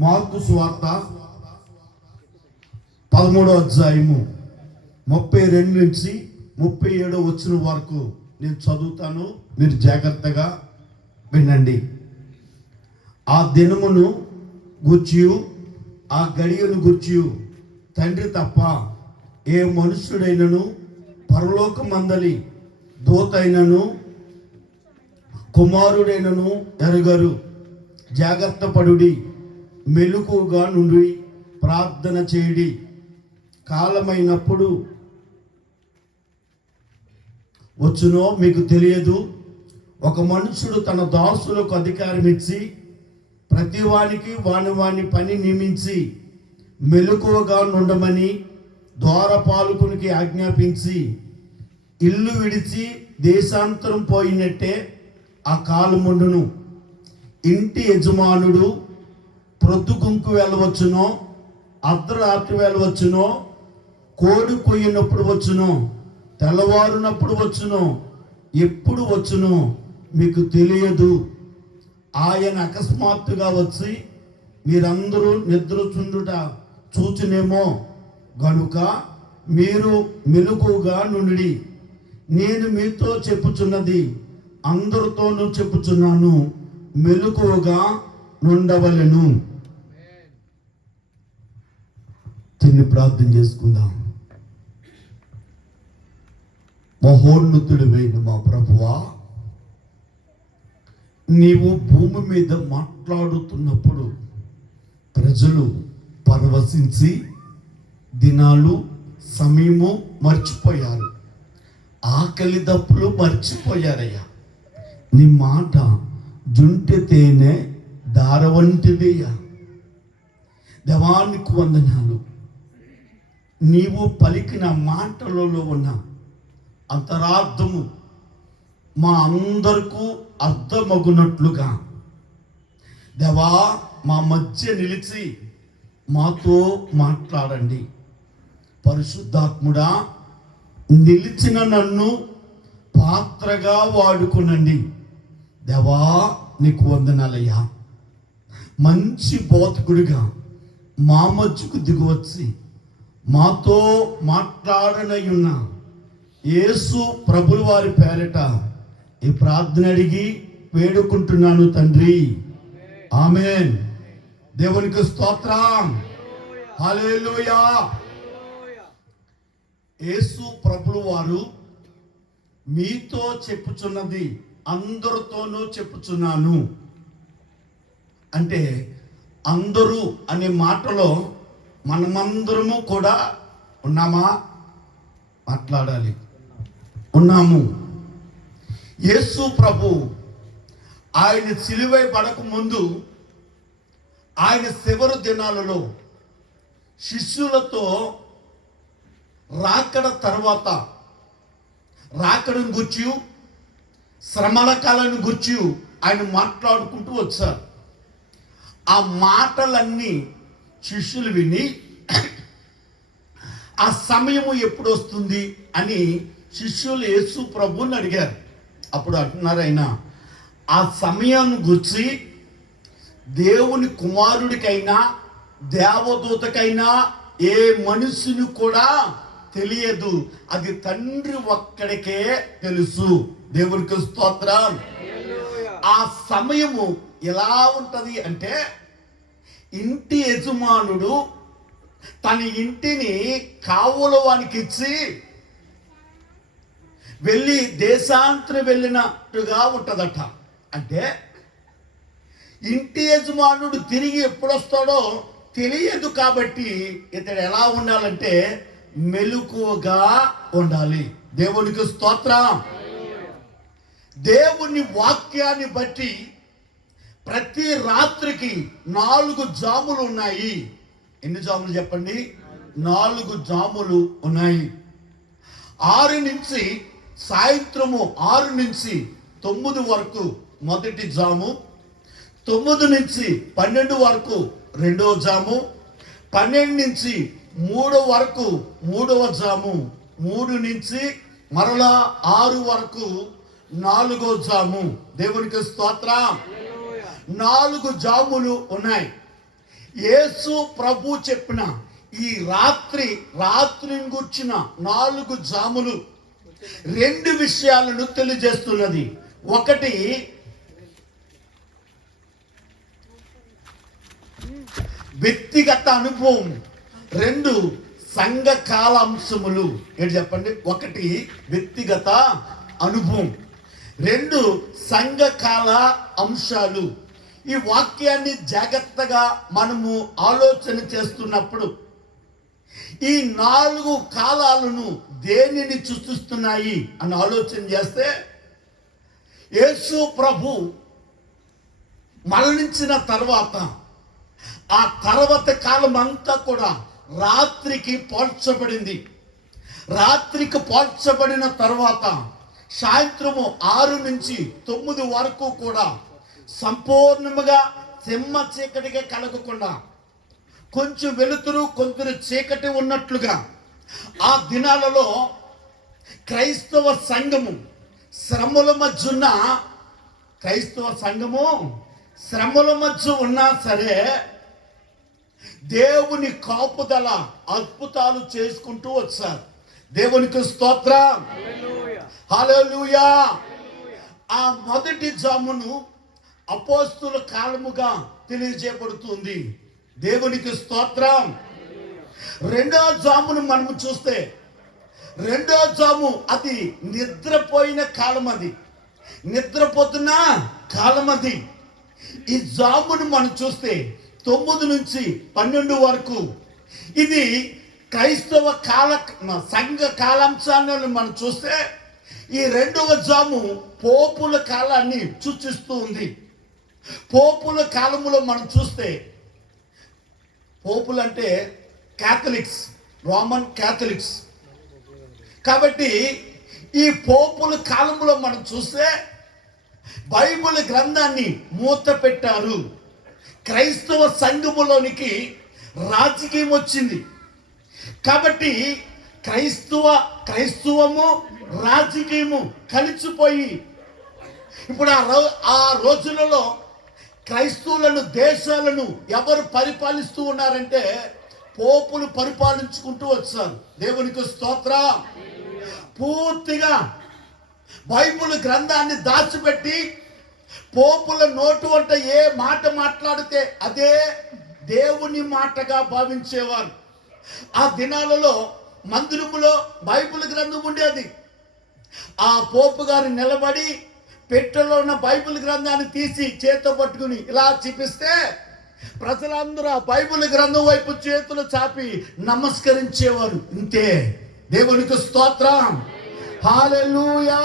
Mark సువార్త 13వ అధ్యాయము 32 నుంచి 37 వచ్చిన వరకు నేను చదువుతాను, మీరు జాగ్రత్తగా వినండి. ఆ దినమును గూర్చియు ఆ గడియను గూర్చియు తండ్రి తప్ప ఏ మనుష్యుడైనను పరలోకమందలి దూతైనను కుమారుడైనను ఎరుగరు. జాగ్రత్త పడుడి, మెలకువగా నుండి ప్రార్థన చేయుడి. కాలమైనప్పుడు వచ్చునో మీకు తెలియదు. ఒక మనుషుడు తన దాసులకు అధికారం ఇచ్చి ప్రతి వానికి వాని పని నియమించి మెలకువగా నుండమని ద్వారపాలకునికి ఆజ్ఞాపించి ఇల్లు విడిచి దేశాంతరం పోయినట్టే ఆ కాలముండును. ఇంటి యజమానుడు ప్రొద్దుగుంకు వెళ్ళవచ్చునో, అర్ధరాత్రి వెళ్ళవచ్చునో, కోడి కొయ్యినప్పుడు వచ్చునో, తెల్లవారునప్పుడు వచ్చునో, ఎప్పుడు వచ్చునో మీకు తెలియదు. ఆయన అకస్మాత్తుగా వచ్చి మీరందరూ నిద్రచుండుట చూచునేమో గనుక మీరు మెలకువగా నుండి. నేను మీతో చెప్పుచున్నది అందరితోనూ చెప్పుచున్నాను, మెలకువగా నుండవలెను. చిన్న ప్రార్థన చేసుకుందాం. మహోన్నతుడైన మా ప్రభువా, నీవు భూమి మీద మాట్లాడుతున్నప్పుడు ప్రజలు పరవశించి దినాలు సమయము మర్చిపోయారు, ఆకలి దప్పులు మర్చిపోయారయ్యా. నీ మాట జుంటె తేనె దార వంటిదయ్యా. దేవానికి వందనాలు. నీవు పలికిన మాటలలో ఉన్న అంతరార్థము మా అందరికీ అర్థమగునట్లుగా దేవా మా మధ్య నిలిచి మాతో మాట్లాడండి. పరిశుద్ధాత్ముడా, నిలిచిన నన్ను పాత్రగా వాడుకునండి. దేవా నీకు వందనాలయ్యా. మంచి బోధకుడిగా మా మధ్యకు దిగువచ్చి మాతో మాట్లాడనయున్న యేసు ప్రభుల వారి పేరట ఈ ప్రార్థన అడిగి వేడుకుంటున్నాను తండ్రి, ఆమేన్. దేవునికి స్తోత్రం, హల్లెలూయా. యేసు ప్రభుల వారు మీతో చెప్పుచున్నది అందరితోనూ చెప్పుచున్నాను అంటే, అందరూ అనే మాటలో మనమందరము కూడా ఉన్నామా? మాట్లాడాలి. ఉన్నాము. యేసు ప్రభు ఆయన సిలువై పడక ముందు, ఆయన చివరి దినాలలో శిష్యులతో రాకడ తర్వాత రాకడను గుర్చి, శ్రమల కాలను గుర్చి ఆయన మాట్లాడుకుంటూ వచ్చారు. ఆ మాటలన్నీ శిష్యులు విని ఆ సమయము ఎప్పుడు వస్తుంది అని శిష్యులు యేసు ప్రభువుని అడిగారు. అప్పుడు అంటున్నారు ఆయన, ఆ సమయాన్ని గురించి దేవుని కుమారుడికైనా దేవదూతకైనా ఏ మనుషుని కూడా తెలియదు, అది తండ్రి ఒక్కడికే తెలుసు. దేవునికి స్తోత్రం. ఆ సమయము ఎలా ఉంటది అంటే, ఇంటి యజమానుడు తన ఇంటిని కావుల వానికి ఇచ్చి వెళ్ళి దేశాంతరం వెళ్ళినట్టుగా ఉంటదట. అంటే ఇంటి యజమానుడు తిరిగి ఎప్పుడు వస్తాడో తెలియదు. కాబట్టి ఇతడు ఎలా ఉండాలంటే మెలకువగా ఉండాలి. దేవునికి స్తోత్రం. దేవుని వాక్యాన్ని బట్టి ప్రతి రాత్రికి 4 జాములు ఉన్నాయి. ఎన్ని జాములు చెప్పండి? 4 జాములు ఉన్నాయి. 6 నుంచి సాయంత్రము 6 నుంచి 9 వరకు మొదటి జాము, 9 నుంచి 12 వరకు రెండవ జాము, 12 నుంచి 3 వరకు మూడవ జాము, 3 నుంచి మరలా 6 వరకు 4వ జాము. దేవునికి స్తోత్రం. 4 జాములు ఉన్నాయి. యేసు ప్రభు చెప్పిన ఈ రాత్రిని గూర్చిన 4 జాములు 2 విషయాలను తెలియజేస్తున్నది. ఒకటి, వ్యక్తిగత అనుభవం. 2 సంఘ కాలాంశములు. ఏంటి చెప్పండి? 1 వ్యక్తిగత అనుభవం, 2 సంఘ కాల అంశాలు. ఈ వాక్యాన్ని జాగ్రత్తగా మనము ఆలోచన చేస్తున్నప్పుడు ఈ 4 కాలాలను దేనిని సూచిస్తున్నాయి అని ఆలోచన చేస్తే, యేసు ప్రభు మరణించిన తర్వాత ఆ తర్వాత కాలం అంతా కూడా రాత్రికి పోల్చబడింది. రాత్రికి పోల్చబడిన తర్వాత సాయంత్రము 6 నుంచి 9 వరకు కూడా సంపూర్ణముగా సింహ చీకటిగా కలగకుండా కొంచెం వెలుతురు కొంచెం చీకటి ఉన్నట్లుగా ఆ దినాలలో క్రైస్తవ సంఘము శ్రమల మధ్య ఉన్నా సరే దేవుని కాపుదల అద్భుతాలు చేసుకుంటూ వచ్చారు. దేవునికి స్తోత్రం, హల్లెలూయా. ఆ మొదటి జామును అపోస్తుల కాలముగా తెలియజేయబడుతుంది. దేవునికి స్తోత్రం. రెండో జామును మనము చూస్తే, రెండో జాము అది నిద్రపోయిన కాలం, అది నిద్రపోతున్న కాలం. అది ఈ జామును మనం చూస్తే 9 నుంచి 12 వరకు ఇది క్రైస్తవ సంఘ కాలాంశాలను మనం చూస్తే, ఈ రెండవ జాము పోపుల కాలాన్ని సూచిస్తూ ఉంది. పోపుల కాలములో మనం చూస్తే, పోపులు అంటే క్యాథలిక్స్, రోమన్ క్యాథలిక్స్. కాబట్టి ఈ పోపుల కాలంలో మనం చూస్తే బైబిల్ గ్రంథాన్ని మూత పెట్టారు. క్రైస్తవ సంఘములోనికి రాజకీయం వచ్చింది. కాబట్టి క్రైస్తవము రాజకీయము కలిసిపోయి ఇప్పుడు ఆ రోజులలో క్రైస్తవులను దేశాలను ఎవరు పరిపాలిస్తూ ఉన్నారంటే పోపులు పరిపాలించుకుంటూ వచ్చారు. దేవునికి స్తోత్రం. పూర్తిగా బైబిల్ గ్రంథాన్ని దాచిపెట్టి పోపుల నోటు వంట ఏ మాట మాట్లాడితే అదే దేవుని మాటగా భావించేవారు. ఆ దినాలలో మందిరములో బైబిల్ గ్రంథం ఉండేది. ఆ పోపు గారు నిలబడి పెట్టెలో ఉన్న బైబిల్ గ్రంథాన్ని తీసి చేతితో పట్టుకుని ఇలా చూపిస్తే ప్రజలందరూ ఆ బైబిల్ గ్రంథం వైపు చేతులు చాపి నమస్కరించేవారు. ఇంతే. దేవునికి స్తోత్రం, హల్లెలూయా.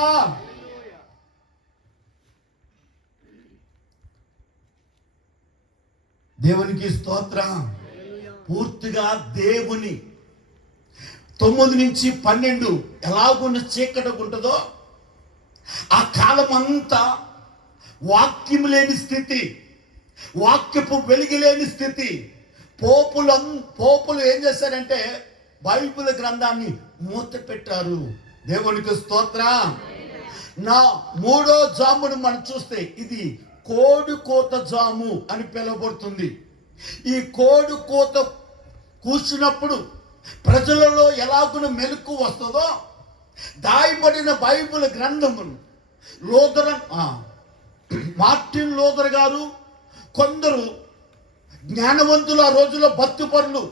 దేవునికి స్తోత్రం. పూర్తిగా దేవుని 9 నుంచి 12 ఎలాగున్న చీకటి ఉంటుందో ఆ కాలం అంతా వాక్యం లేని స్థితి, వాక్యపు వెలుగు లేని స్థితి. పోపులు ఏం చేశారంటే బైబిల్ గ్రంథాన్ని మూత పెట్టారు. దేవునికి స్తోత్రం. నా మూడో జామును మనం చూస్తే ఇది కోడి కోత జాము అని పిలువబడుతుంది. ఈ కోడి కోత కూర్చున్నప్పుడు ప్రజలలో ఎలాగున మెలకు వస్తుందో దాయబడిన బైబిల్ గ్రంథమును మార్టిన్ లూథర్ గారు, కొందరు జ్ఞానవంతులు ఆ రోజుల్లో భక్తిపరులు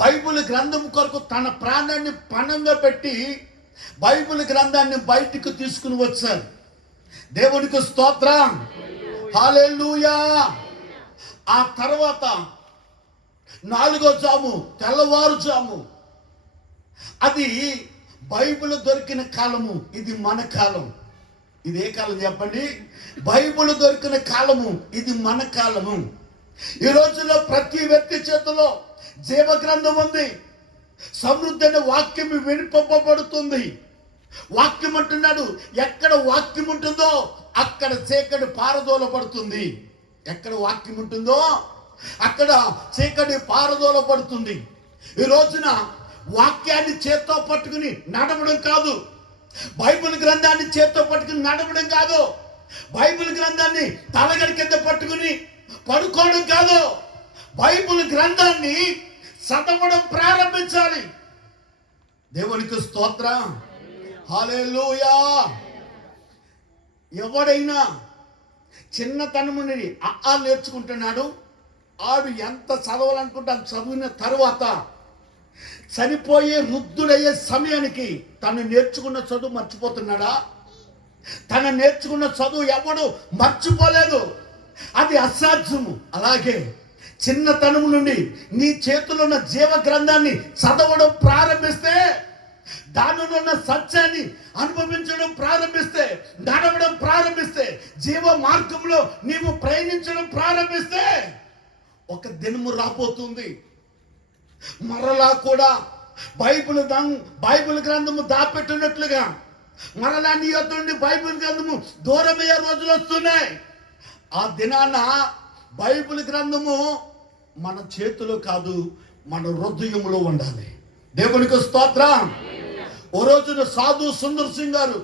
బైబిల్ గ్రంథం కొరకు తన ప్రాణాన్ని పణంగా పెట్టి బైబిల్ గ్రంథాన్ని బయటికి తీసుకుని వచ్చారు. దేవునికి స్తోత్రం, హల్లెలూయా. ఆ తర్వాత 4వ జాము తెల్లవారుజాము, అది బైబిల్ దొరికిన కాలము. ఇది మన కాలం. ఇది ఏ కాలం చెప్పండి? బైబిల్ దొరికిన కాలము. ఇది మన కాలము. ఈ రోజుల్లో ప్రతి వ్యక్తి చేతిలో జీవ గ్రంథం ఉంది. సమృద్ధైన వాక్యం వినిపింపబడుతుంది. వాక్యం అంటున్నాడు, ఎక్కడ వాక్యం ఉంటుందో అక్కడ చీకటి పారదోలపడుతుంది. ఎక్కడ వాక్యం ఉంటుందో అక్కడ చీకటి పారదోలపడుతుంది. ఈ రోజున వాక్యాన్ని చేత్తో పట్టుకుని నడవడం కాదు, బైబిల్ గ్రంథాన్ని చేత్తో పట్టుకుని నడవడం కాదు, బైబిల్ గ్రంథాన్ని తలగడి కింద పట్టుకుని పడుకోవడం కాదు, బైబిల్ గ్రంథాన్ని చదవడం ప్రారంభించాలి. దేవునికి స్తోత్రం, హల్లెలూయా. ఎవడైనా చిన్నతనం నుండి ఆ నేర్చుకుంటున్నాడు, ఆడు ఎంత చదవాలనుకుంటే చదివిన తరువాత చనిపోయే వృద్ధుడయ్యే సమయానికి తను నేర్చుకున్న చదువు మర్చిపోతున్నాడా? తన నేర్చుకున్న చదువు ఎవడు మర్చిపోలేదు, అది అసాధ్యము. అలాగే చిన్నతనం నుండి నీ చేతిలో ఉన్న జీవ గ్రంథాన్ని చదవడం ప్రారంభిస్తే, దానిలో ఉన్న సత్యాన్ని అనుభవించడం ప్రారంభిస్తే, నడవడం ప్రారంభిస్తే, జీవ మార్గంలో నీవు ప్రయాణించడం ప్రారంభిస్తే, ఒక దినము రాబోతుంది మరలా కూడా బైబిల్ గ్రంథము దాపెట్టినట్లుగా మరలా నీ యొద్ద నుండి బైబిల్ గ్రంథము దూరమయ్యే రోజులు వస్తున్నాయి. ఆ దినాన బైబిల్ గ్రంథము మన చేతిలో కాదు, మన హృదయంలో ఉండాలి. దేవునికి స్తోత్రం. ఓ రోజున సాధు సుందర్ సింగ్ గారు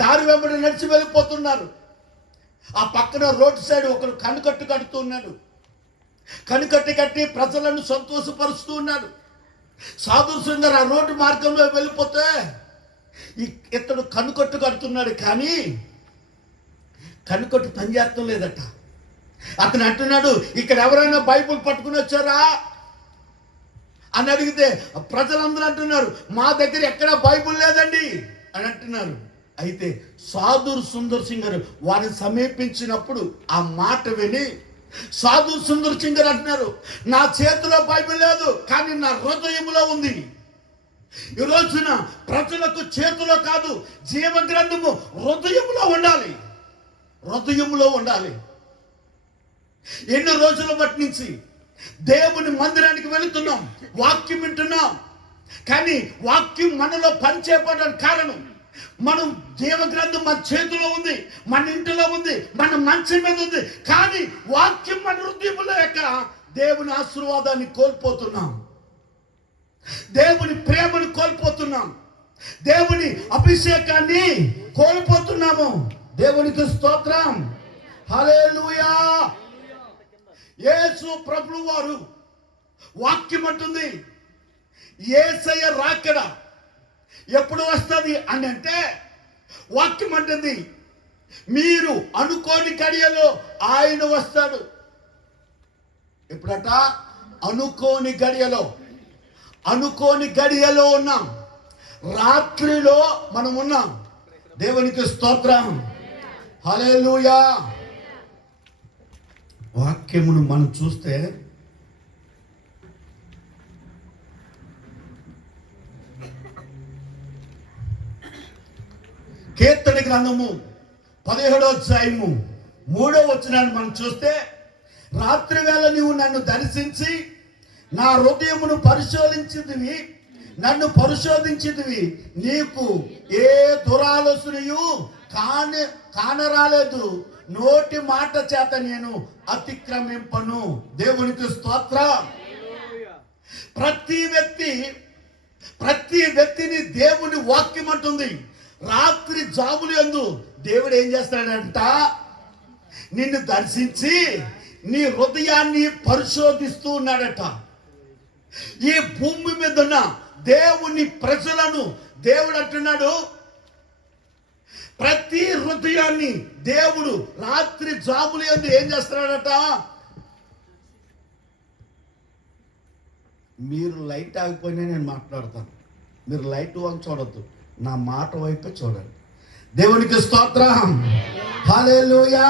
దారి వెంబడి నడిచి వెళ్ళిపోతున్నారు. ఆ పక్కన రోడ్ సైడ్ ఒకరు కనుకట్టు కడుతూ ఉన్నాడు. కనుకట్టి కట్టి ప్రజలను సంతోషపరుస్తూ ఉన్నాడు. సాధు సింగ్ గారు ఆ రోడ్డు మార్గంలో వెళ్ళిపోతే ఇతడు కనుకట్టు కడుతున్నాడు, కానీ కనుకట్టు పనిచేయటం లేదట. అతను అంటున్నాడు, ఇక్కడ ఎవరైనా బైబుల్ పట్టుకుని వచ్చారా అని అడిగితే ప్రజలందరూ అంటున్నారు, మా దగ్గర ఎక్కడ బైబుల్ లేదండి అని అంటున్నారు. అయితే సాధు సుందర్ సింగ్ గారు వారిని సమీపించినప్పుడు ఆ మాట విని సాధు సుందర్ సింగ్ గారు అంటున్నారు, నా చేతిలో బైబిల్ లేదు, కానీ నా హృదయంలో ఉంది. ఈ రోజున ప్రజలకు చేతిలో కాదు, జీవ గ్రంథము హృదయంలో ఉండాలి, హృదయంలో ఉండాలి. ఎన్నో రోజుల బట్టి నుంచి దేవుని మందిరానికి వెళుతున్నాం, వాక్యం వింటున్నాం, కానీ వాక్యం మనలో పనిచేయడానికి కారణం మనం జీవ గ్రంథం మన చేతిలో ఉంది, మన ఇంటిలో ఉంది, మన మంచం మీద ఉంది, కానీ వాక్యం మన హృదయంలో లేక దేవుని ఆశీర్వాదాన్ని కోల్పోతున్నాం, దేవుని ప్రేమను కోల్పోతున్నాం, దేవుని అభిషేకాన్ని కోల్పోతున్నాము. దేవునికి స్తోత్రం, హల్లెలూయా. యేసు ప్రభువు వారు వాక్యం అంటుంది, యేసయ్య రాకడ ఎప్పుడు వస్తుంది అని అంటే, వాక్యం అంటుంది మీరు అనుకోని గడియలో ఆయన వస్తాడు. ఎప్పుడట? అనుకోని గడియలో. అనుకోని గడియలో ఉన్నాం, రాత్రిలో మనం ఉన్నాం. దేవునికి స్తోత్రం, హల్లెలూయా. వాక్యమును మనం చూస్తే కీర్తన గ్రంథము 17వ అధ్యాయము 3వ వచనాన్ని మనం చూస్తే, రాత్రి వేళ నీవు నన్ను దర్శించి నా హృదయమును పరిశోధించితివి, నన్ను పరిశోధించితివి, నీకు ఏ దురాలోచనయు కానరాలేదు, నోటి మాట చేత నేను అతిక్రమింపను. దేవునికి స్తోత్రం. ప్రతి వ్యక్తిని దేవుని వాక్యం అంటుంది, రాత్రి జాములు యందు దేవుడు ఏం చేస్తాడంట? నిన్ను దర్శించి నీ హృదయాన్ని పరిశోధిస్తూ ఉన్నాడట. ఈ భూమి మీద ఉన్న దేవుని ప్రజలను దేవుడు అంటున్నాడు, ప్రతి హృదయాన్ని దేవుడు రాత్రి జాములు యందు ఏం చేస్తున్నాడట? మీరు లైట్ ఆగిపోయినా నేను మాట్లాడతాను, మీరు లైట్ వైపు చూడొద్దు, నా మాట వైపే చూడండి. దేవునికి స్తోత్రం, హల్లెలూయా.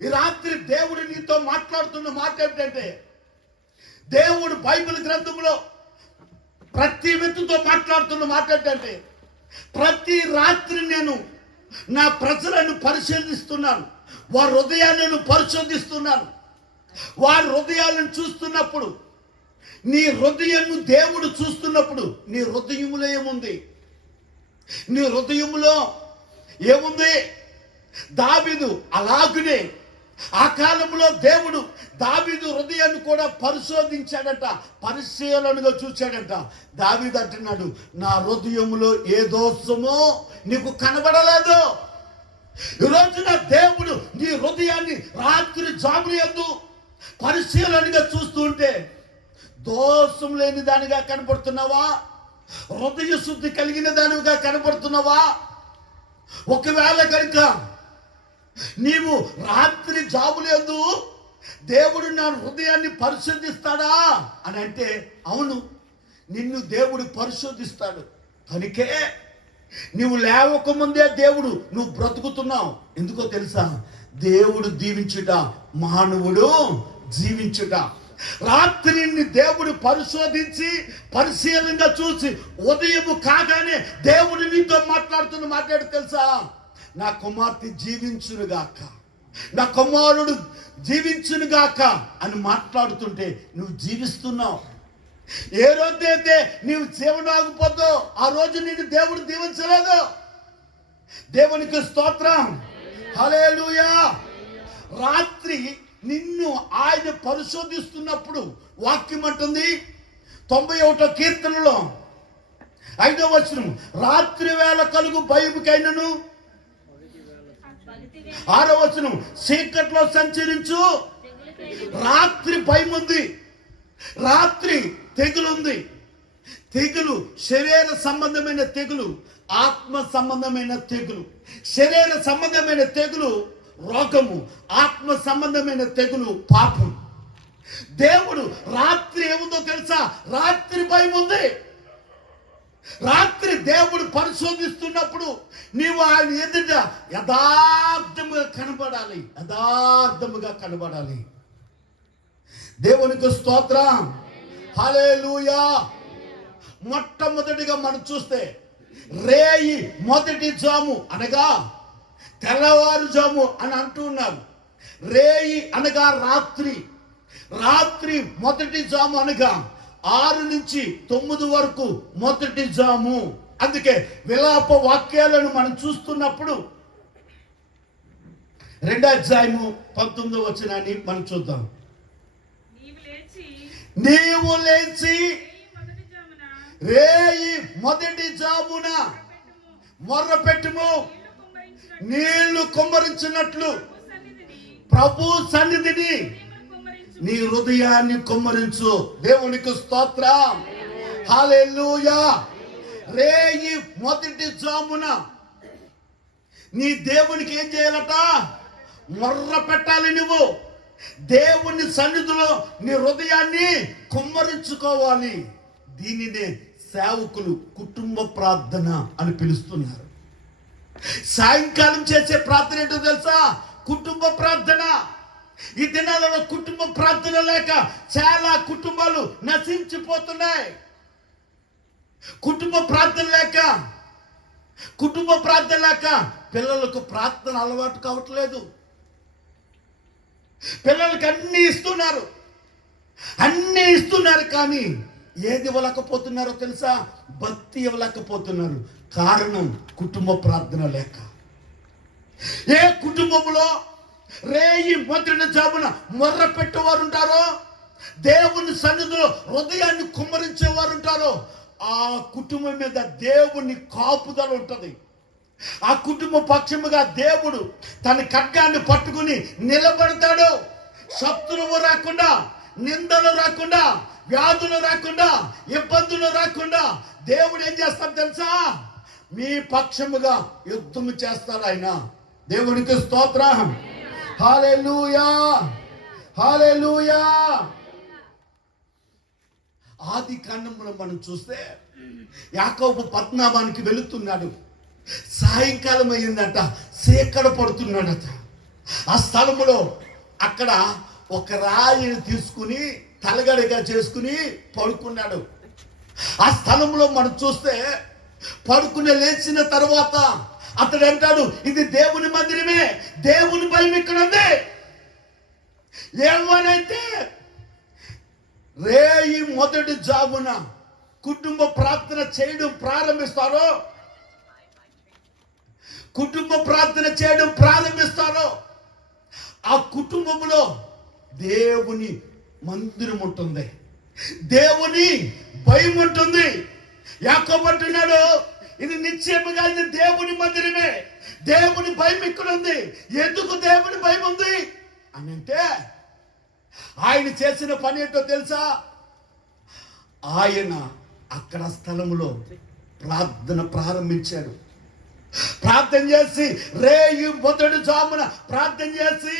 ఈ రాత్రి దేవుడు నీతో మాట్లాడుతున్న మాట ఏమిటంటే, దేవుడు బైబిల్ గ్రంథంలో ప్రతి వ్యక్తితో మాట్లాడుతున్న మాట ఏంటంటే, ప్రతి రాత్రి నేను నా ప్రజలను పరిశీలిస్తున్నాను, వారి హృదయాలను పరిశోధిస్తున్నాను. వారి హృదయాలను చూస్తున్నప్పుడు, నీ హృదయాన్ని దేవుడు చూస్తున్నప్పుడు, నీ హృదయములో ఏముంది? నీ హృదయములో ఏముంది? దావీదు అలాగునే ఆ కాలంలో దేవుడు దావీదు హృదయాన్ని కూడా పరిశోధించాడట, పరిశీలనగా చూశాడట. దావీదు అంటున్నాడు, నా హృదయములో ఏ దోషమో నీకు కనబడలేదు. ఈరోజున దేవుడు నీ హృదయాన్ని రాత్రి జాములు యందు పరిశీలనగా చూస్తూ ఉంటే దోషం లేని దానిగా కనపడుతున్నావా? హృదయ శుద్ధి కలిగిన దానిగా కనపడుతున్నావా? ఒకవేళ కనుక నీవు రాత్రి జాబులేదు దేవుడు నా హృదయాన్ని పరిశోధిస్తాడా అని అంటే, అవును, నిన్ను దేవుడు పరిశోధిస్తాడు. కనుకే నువ్వు లేవకముందే దేవుడు నువ్వు బ్రతుకుతున్నావు. ఎందుకో తెలుసా? దేవుడు దీవించుట, మానవుడు జీవించుట. రాత్రిని దేవుడు పరిశోధించి పరిశీలనగా చూసి ఉదయం కాగానే దేవుడు నీతో మాట్లాడు తెలుసా? నా కుమార్తె జీవించునుగాక, నా కుమారుడు జీవించునుగాక అని మాట్లాడుతుంటే నువ్వు జీవిస్తున్నావు. ఏ రోజైతే నీవు జీవనాగిపోతో ఆ రోజు నిన్ను దేవుడు దీవించలేదు. దేవునికి స్తోత్రం, హల్లెలూయా. రాత్రి నిన్ను ఆయన పరిశోధిస్తున్నప్పుడు వాక్యం అంటుంది 91వ కీర్తనలో 5వ వచనం, రాత్రి వేళ కలుగు భయముకైనను. 6వ వచనం, చీకట్లో సంచరించు. రాత్రి భయం ఉంది, రాత్రి తెగులుంది. తెగులు శరీర సంబంధమైన తెగులు, ఆత్మ సంబంధమైన తెగులు. శరీర సంబంధమైన తెగులు రోగము, ఆత్మ సంబంధమైన తెగులు పాపం. దేవుడు రాత్రి ఏముందో తెలుసా? రాత్రి భయం ఉంది. రాత్రి దేవుడు పరిశోధిస్తున్నప్పుడు నీవు ఆయన ఎదుట యథార్థముగా కనబడాలి, యథార్థముగా కనబడాలి. దేవునికి స్తోత్రం, హల్లెలూయా. మొట్టమొదటిగా మనం చూస్తే రేయి మొదటి జాము అనగా తెల్లవారుజాము అని అంటూ ఉన్నారు. రేయి అనగా రాత్రి, రాత్రి మొదటి జాము అనగా 6 నుంచి 9 వరకు మొదటి జాము. అందుకే విలాప వాక్యాలను మనం చూస్తున్నప్పుడు 2వ అధ్యాయము 19వ వచనాన్ని మనం చూద్దాం. నీవు లేచి రేయి మొదటి జామున మొర్రపెట్టుము, నీళ్లు కుమ్మరించినట్లు ప్రభు సన్నిధిని నీ హృదయాన్ని కుమ్మరించు. దేవునికి స్తోత్రం, హల్లెలూయా. రేయి మొదటి జామున నీ దేవునికి ఏం చేయాలట? మొర్ర పెట్టాలి. నువ్వు దేవుని సన్నిధిలో నీ హృదయాన్ని కుమ్మరించుకోవాలి. దీనినే సేవకులు కుటుంబ ప్రార్థన అని పిలుస్తున్నారు. సాయంకాలం చేసే ప్రార్థన ఏంటో తెలుసా? కుటుంబ ప్రార్థన. ఈ దినాలలో కుటుంబ ప్రార్థన లేక చాలా కుటుంబాలు నశించిపోతున్నాయి. కుటుంబ ప్రార్థన లేక పిల్లలకు ప్రార్థన అలవాటు కావట్లేదు. పిల్లలకి అన్నీ ఇస్తున్నారు కానీ ఏది ఇవ్వలేకపోతున్నారో తెలుసా? భక్తి ఇవ్వలేకపోతున్నారు. కారణం కుటుంబ ప్రార్థన లేక. ఏ కుటుంబంలో రేయి మొదటి జామున మొర్ర పెట్టేవారు ఉంటారో, దేవుని సన్నిధిలో హృదయాన్ని కుమ్మరించేవారు ఉంటారో, ఆ కుటుంబం మీద దేవుని కాపుదల ఉంటుంది. ఆ కుటుంబ పక్షముగా దేవుడు తన ఖడ్గాన్ని పట్టుకుని నిలబడతాడు. శత్రువు రాకుండా, నిందలు రాకుండా, వ్యాధులు రాకుండా, ఇబ్బందులు రాకుండా దేవుడు ఏం చేస్తాడు తెలుసా? మీ పక్షముగా యుద్ధము చేస్తాడు ఆయన. దేవునికి స్తోత్రం, హల్లెలూయా, హల్లెలూయా. ఆది కాండంలో మనం చూస్తే యాకోబు పద్నామానికి వెళుతున్నాడు. సాయంకాలం అయిందట, చీకటి పడుతున్నాడట. ఆ స్థలములో అక్కడ ఒక రాయిని తీసుకుని తలగడగా చేసుకుని పడుకున్నాడు. ఆ స్థలంలో మనం చూస్తే పడుకుని లేచిన తర్వాత అతడు అంటాడు, ఇది దేవుని మందిరమే, దేవుని భయం ఇక్కడ ఉంది. ఎవరైతే రేయి మొదటి జామున కుటుంబ ప్రార్థన చేయడం ప్రారంభిస్తారో ఆ కుటుంబంలో దేవుని మందిరం ఉంటుంది, దేవుని భయం ఉంటుంది. యాకోబు అంటున్నాడు, ఇది నిశ్చయముగా ఇది దేవుని మందిరమే, దేవుని భయం ఇక్కడ ఉంది. ఎందుకు దేవుని భయం ఉంది అని అంటే, ఆయన చేసిన పని ఏంటో తెలుసా? ఆయన అక్కడ స్థలములో ప్రార్థన ప్రారంభించాడు. ప్రార్థన చేసి రేయి మొదటి జామున ప్రార్థన చేసి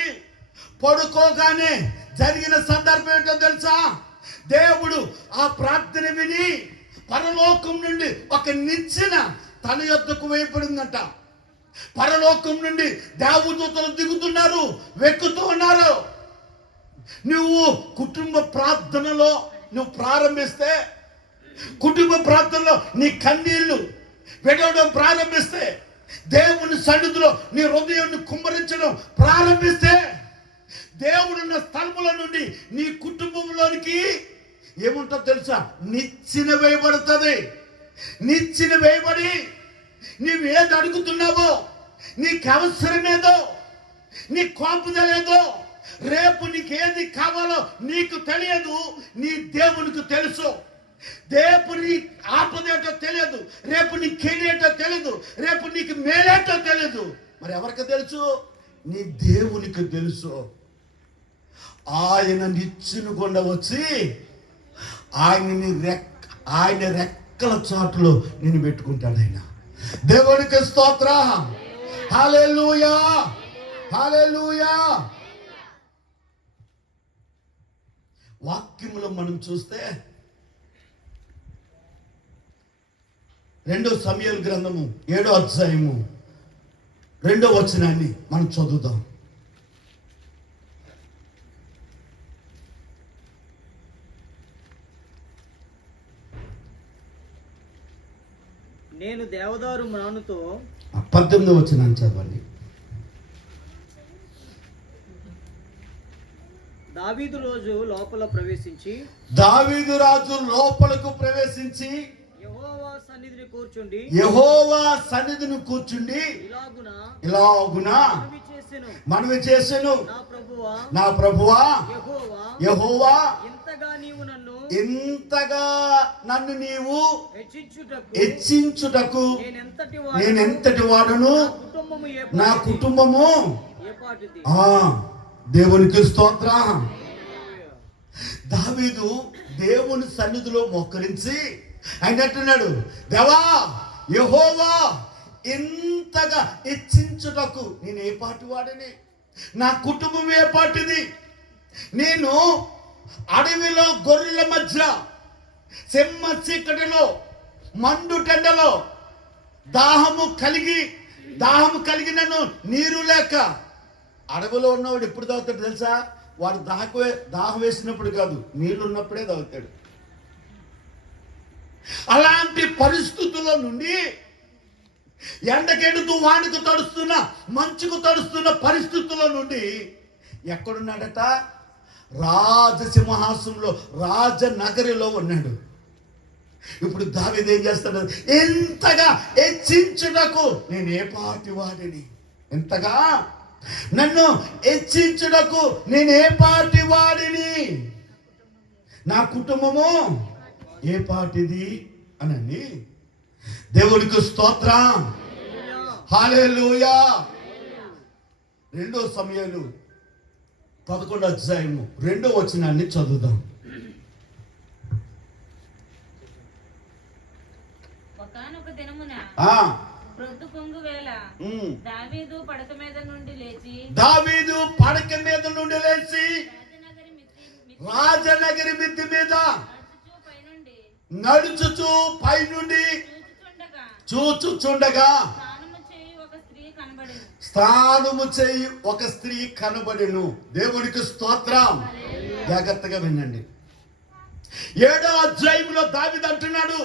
పడుకోగానే జరిగిన సందర్భం ఏంటో తెలుసా? దేవుడు ఆ ప్రార్థన విని పరలోకం నుండి ఒక నిచ్చెన తన యొద్దకు వేయబడిందంట. పరలోకం నుండి దేవదూతలు దిగుతున్నారు, వెక్కుతూ ఉన్నారు. నువ్వు కుటుంబ ప్రార్థనలో నువ్వు ప్రారంభిస్తే, కుటుంబ ప్రార్థనలో నీ కన్నీళ్లు వెడవడం ప్రారంభిస్తే, దేవుని సన్నిధిలో నీ హృదయాన్ని కుమ్మరించడం ప్రారంభిస్తే, దేవుడున్న స్థలముల నుండి నీ కుటుంబంలోనికి ఏముంటో తెలుసా? నిచ్చెన వేయబడుతుంది. నిచ్చెన వేయబడి నీవేది అడుగుతున్నావో, నీకు అవసరమేదో, నీ కోపదలేదో, రేపు నీకేది కావాలో నీకు తెలియదు, నీ దేవునికి తెలుసు. రేపు నీ ఆపదేటో తెలియదు, రేపు నీ కేడేటో తెలియదు, రేపు నీకు మేలేటో తెలియదు. మరి ఎవరికి తెలుసు? నీ దేవునికి తెలుసు. ఆయన నిచ్చెన గుండా వచ్చి ఆయన రెక్కల చాటులో నేను పెట్టుకుంటాడు. ఆయన దేవునికి స్తోత్రం. హల్లెలూయా, హల్లెలూయా. వాక్యములో మనం చూస్తే 2 సమూయేలు గ్రంథము 7వ అధ్యాయము 2వ వచనాన్ని మనం చదువుదాం. నేను దేవదారు మ్రానుతో 18వ వచనాన్ని చదవండి. దావీదు రాజు లోపల ప్రవేశించి దావీదు రాజు లోపలకు ప్రవేశించి యెహోవా సన్నిధిని కూర్చుండి ఇలాగున మనవి చేసెను, నా ప్రభువా యెహోవా, ఇంతగా నన్ను నీవు హెచ్చించుటకు నేనెంతటి వాడును, నా కుటుంబము దేవునికి స్తోత్రం. దావీదు దేవుని సన్నిధిలో మోకరించి ఆయన అంటున్నాడు, దేవా యెహోవా, ఇంతగా హెచ్చించుటకు నేను ఏ పాటి వాడిని, నా కుటుంబం ఏ పాటిది. నేను అడవిలో గొర్రెల మధ్య సెమ్మ చీకటిలో మండుటెండలో దాహము కలిగినను నీరు లేక, అడవిలో ఉన్నవాడు ఎప్పుడు తాగుతాడు తెలుసా? వాడు దాహం వేసినప్పుడు కాదు, నీళ్ళు ఉన్నప్పుడే తాగుతాడు. అలాంటి పరిస్థితుల్లో నుండి ఎండకెడుతూ వానికి తడుస్తున్న, మంచుకు తడుస్తున్న పరిస్థితుల్లో నుండి ఎక్కడున్నాడట? రాజసింహాసనంలో, రాజనగరిలో ఉన్నాడు. ఇప్పుడు దావీదు ఏం చేస్తాడు? ఎంతగా హెచ్చించుటకు నేను ఏ పాటి వాడిని, ఎంతగా నన్ను హెచ్చించుటకు నేను ఏ పాటి వాడిని, నా కుటుంబము ఏ పాటిది అనండి. దేవునికి స్తోత్రం. హల్లెలూయా. 2 సమూయేలు 11వ అధ్యాయము 2వ వచనాన్ని చదువుదాం. ఒకానొక దినమున ప్రొద్దు పొంగు వేళ దావీదు పడక మీద నుండి లేచి రాజనగరి మిద్ది మీద నడుచుచు పైనుండి చూచుచుండగా స్నానము చేయి ఒక స్త్రీ కనబడెను. దేవునికి స్తోత్రం. జాగ్రత్తగా వినండి. 7వ అధ్యాయంలో దావీదు అంటున్నాడు,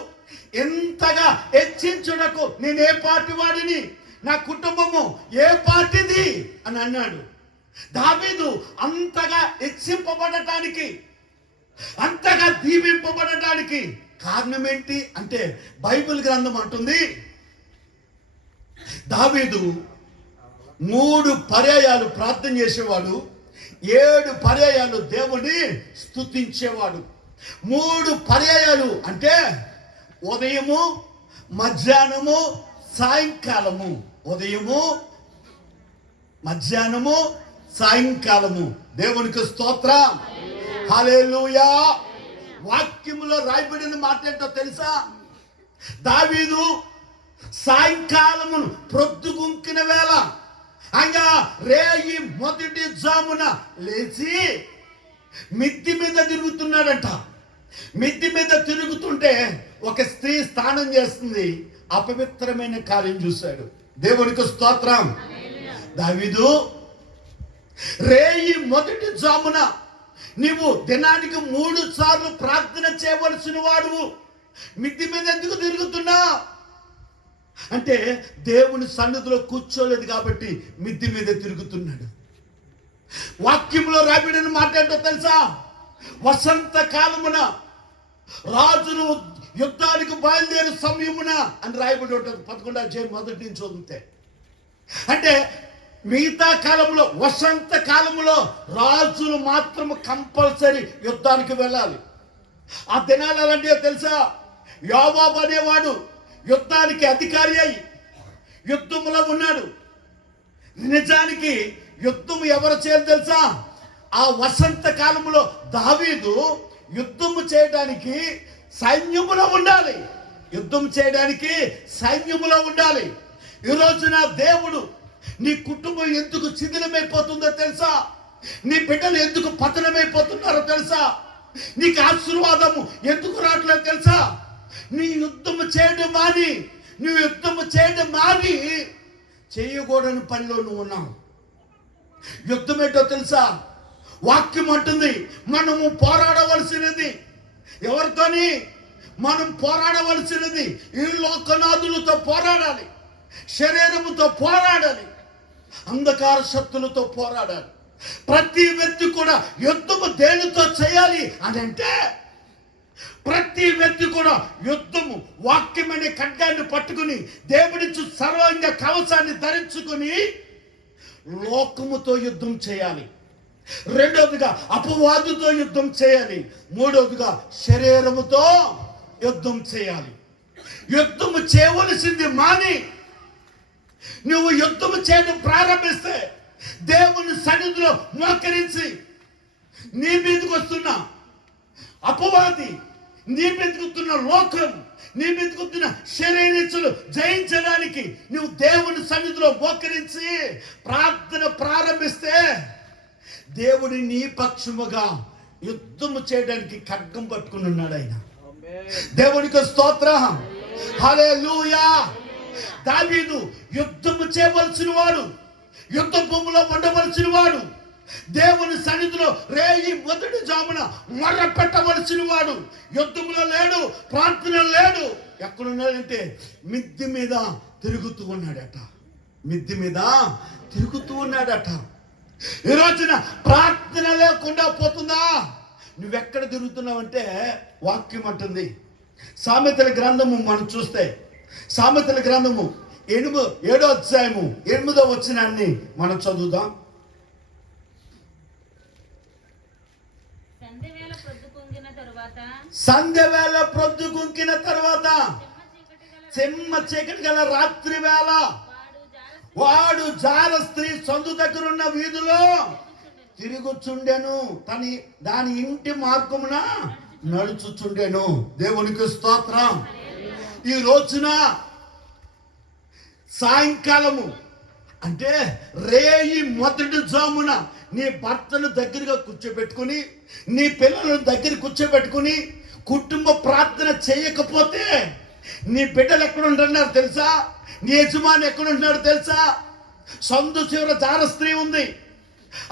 ఎంతగా హెచ్చించుటకు నేను ఏ పాటి వాడిని, నా కుటుంబము ఏ పాటిది అని అన్నాడు. దావీదు అంతగా హెచ్చింపబడటానికి, అంతగా దీవింపబడటానికి కారణం ఏంటి అంటే, బైబిల్ గ్రంథం అంటుంది దావీదు 3 పర్యాయాలు ప్రార్థన చేసేవాడు, 7 పర్యాయాలు దేవుని స్తుతించేవాడు. 3 పర్యాయాలు అంటే ఉదయము, మధ్యాహ్నము, సాయంకాలము. ఉదయము, మధ్యాహ్నము, సాయంకాలము. దేవునికి స్తోత్రం. హల్లెలూయా. వాక్యములో రాయబడిన మాట ఏంటో తెలుసా? దావీదు సాయంకాలమును ప్రొద్దుగుంకిన వేళ అనగా రేయి మొదటి జామున లేచి మిద్ది మీద తిరుగుతున్నాడంట. మిద్ది మీద తిరుగుతుంటే ఒక స్త్రీ స్నానం చేస్తుంది. అపవిత్రమైన కార్యం చూశాడు. దేవునికి స్తోత్రం. దావీదు, రేయి మొదటి జామున నీవు దినానికి 3 సార్లు ప్రార్థన చేయవలసిన వాడు మిద్ది మీద ఎందుకు తిరుగుతున్నా అంటే దేవుని సన్నిధిలో కూర్చోలేదు కాబట్టి మిద్ది మీద తిరుగుతున్నాడు. వాక్యంలో రాబడిన మాట ఏంటో తెలుసా? వసంత కాలమున రాజులు యుద్ధానికి బయలుదేరు సమయమున అని రాయబడి ఉంటుంది. 11వ అధ్యాయం మొదటి నుంచి చదివితే. అంటే మిగతా కాలంలో వసంత కాలంలో రాజులు మాత్రం కంపల్సరీ యుద్ధానికి వెళ్ళాలి. ఆ దినాలు అలాంటివో తెలుసా? యోవాబు అనేవాడు యుద్ధానికి అధికారి అయి యుద్ధములో ఉన్నాడు. నిజానికి యుద్ధం ఎవరు చేయాలి తెలుసా? ఆ వసంత కాలంలో దావీదు యుద్ధము చేయడానికి సైన్యములో ఉండాలి. యుద్ధం చేయడానికి సైన్యములో ఉండాలి. ఈ రోజున దేవుడు నీ కుటుంబం ఎందుకు శిథిలమైపోతుందో తెలుసా? నీ బిడ్డలు ఎందుకు పతనమైపోతున్నారో తెలుసా? నీకు ఆశీర్వాదము ఎందుకు రావట్లేదు తెలుసా? నీ యుద్ధము చేయడం మాని, నువ్వు యుద్ధము చేయడం మాని చేయకూడని పనిలో నువ్వు ఉన్నావు. యుద్ధం ఏంటో తెలుసా? వాక్యం అంటుంది మనము పోరాడవలసినది ఎవరితోని? మనం పోరాడవలసినది ఈ లోకనాథులతో పోరాడాలి, శరీరముతో పోరాడాలి, అంధకార శక్తులతో పోరాడాలి. ప్రతి వ్యక్తి కూడా యుద్ధము దేనితో చేయాలి అని అంటే ప్రతి వ్యక్తి కూడా యుద్ధము వాక్యమనే ఖడ్గాన్ని పట్టుకుని దేవుడిచ్చు సర్వాంగ కవచాన్ని ధరించుకుని లోకముతో యుద్ధం చేయాలి. రెండవదిగా అపవాదుతో యుద్ధం చేయాలి. మూడవదిగా శరీరముతో యుద్ధం చేయాలి. యుద్ధము చేయవలసింది మాని నువ్వు యుద్ధము చేయడం ప్రారంభిస్తే దేవుని సన్నిధిలో మోకరించి నీ మీదకి వస్తున్న అపవాది, నీ మీదకుతున్న లోకం, నీ మీదకుతున్న శరీరచులు జయించడానికి నువ్వు దేవుని సన్నిధిలో మోకరించి ప్రార్థన ప్రారంభిస్తే దేవుడి నీ పక్షముగా యుద్ధము చేయడానికి ఖడ్గం పట్టుకుని ఉన్నాడు ఆయన. దేవునికి స్తోత్రం. హల్లెలూయా. దావీదు యుద్ధము చేయవలసిన వాడు, యుద్ధ భూమిలో ఉండవలసిన వాడు, దేవుని సన్నిధిలో రేయి మొదటి జామున మొర్ర పెట్టవలసిన వాడు. యుద్ధంలో లేడు, ప్రార్థన లేడు. ఎక్కడున్నాడంటే మిద్ది మీద తిరుగుతూ ఉన్నాడట. మిద్ది మీద తిరుగుతూ ఉన్నాడట. ఈ రోజున ప్రార్థన లేకుండా పోతుందా? నువ్వెక్కడ తిరుగుతున్నావంటే వాక్యం అంటుంది. సామెతల గ్రంథము మనం చూస్తే సామెతల గ్రంథము 7వ అధ్యాయము 8వ వచనాన్ని మనం చదువుదాం. సంధ్యవేళ ప్రొద్దు కుంకిన తరువాత చెమ్మ చీకటి గల రాత్రి వేళ వాడు జార స్త్రీ సందు దగ్గరున్న వీధిలో తిరుగుచుండెను, దాని ఇంటి మార్గమున నడుచుచుండెను. దేవునికి స్తోత్రం. ఈ రోజున సాయంకాలము అంటే రేయి మొదటి జామున నీ భర్తను దగ్గరగా కూర్చోబెట్టుకుని, నీ పిల్లలను దగ్గర కూర్చోబెట్టుకుని కుటుంబ ప్రార్థన చేయకపోతే నీ బిడ్డలు ఎక్కడ ఉంటున్నారు తెలుసా? నీ యజమాని ఎక్కడ ఉంటున్నాడు తెలుసా? సందు చివర జార స్త్రీ ఉంది.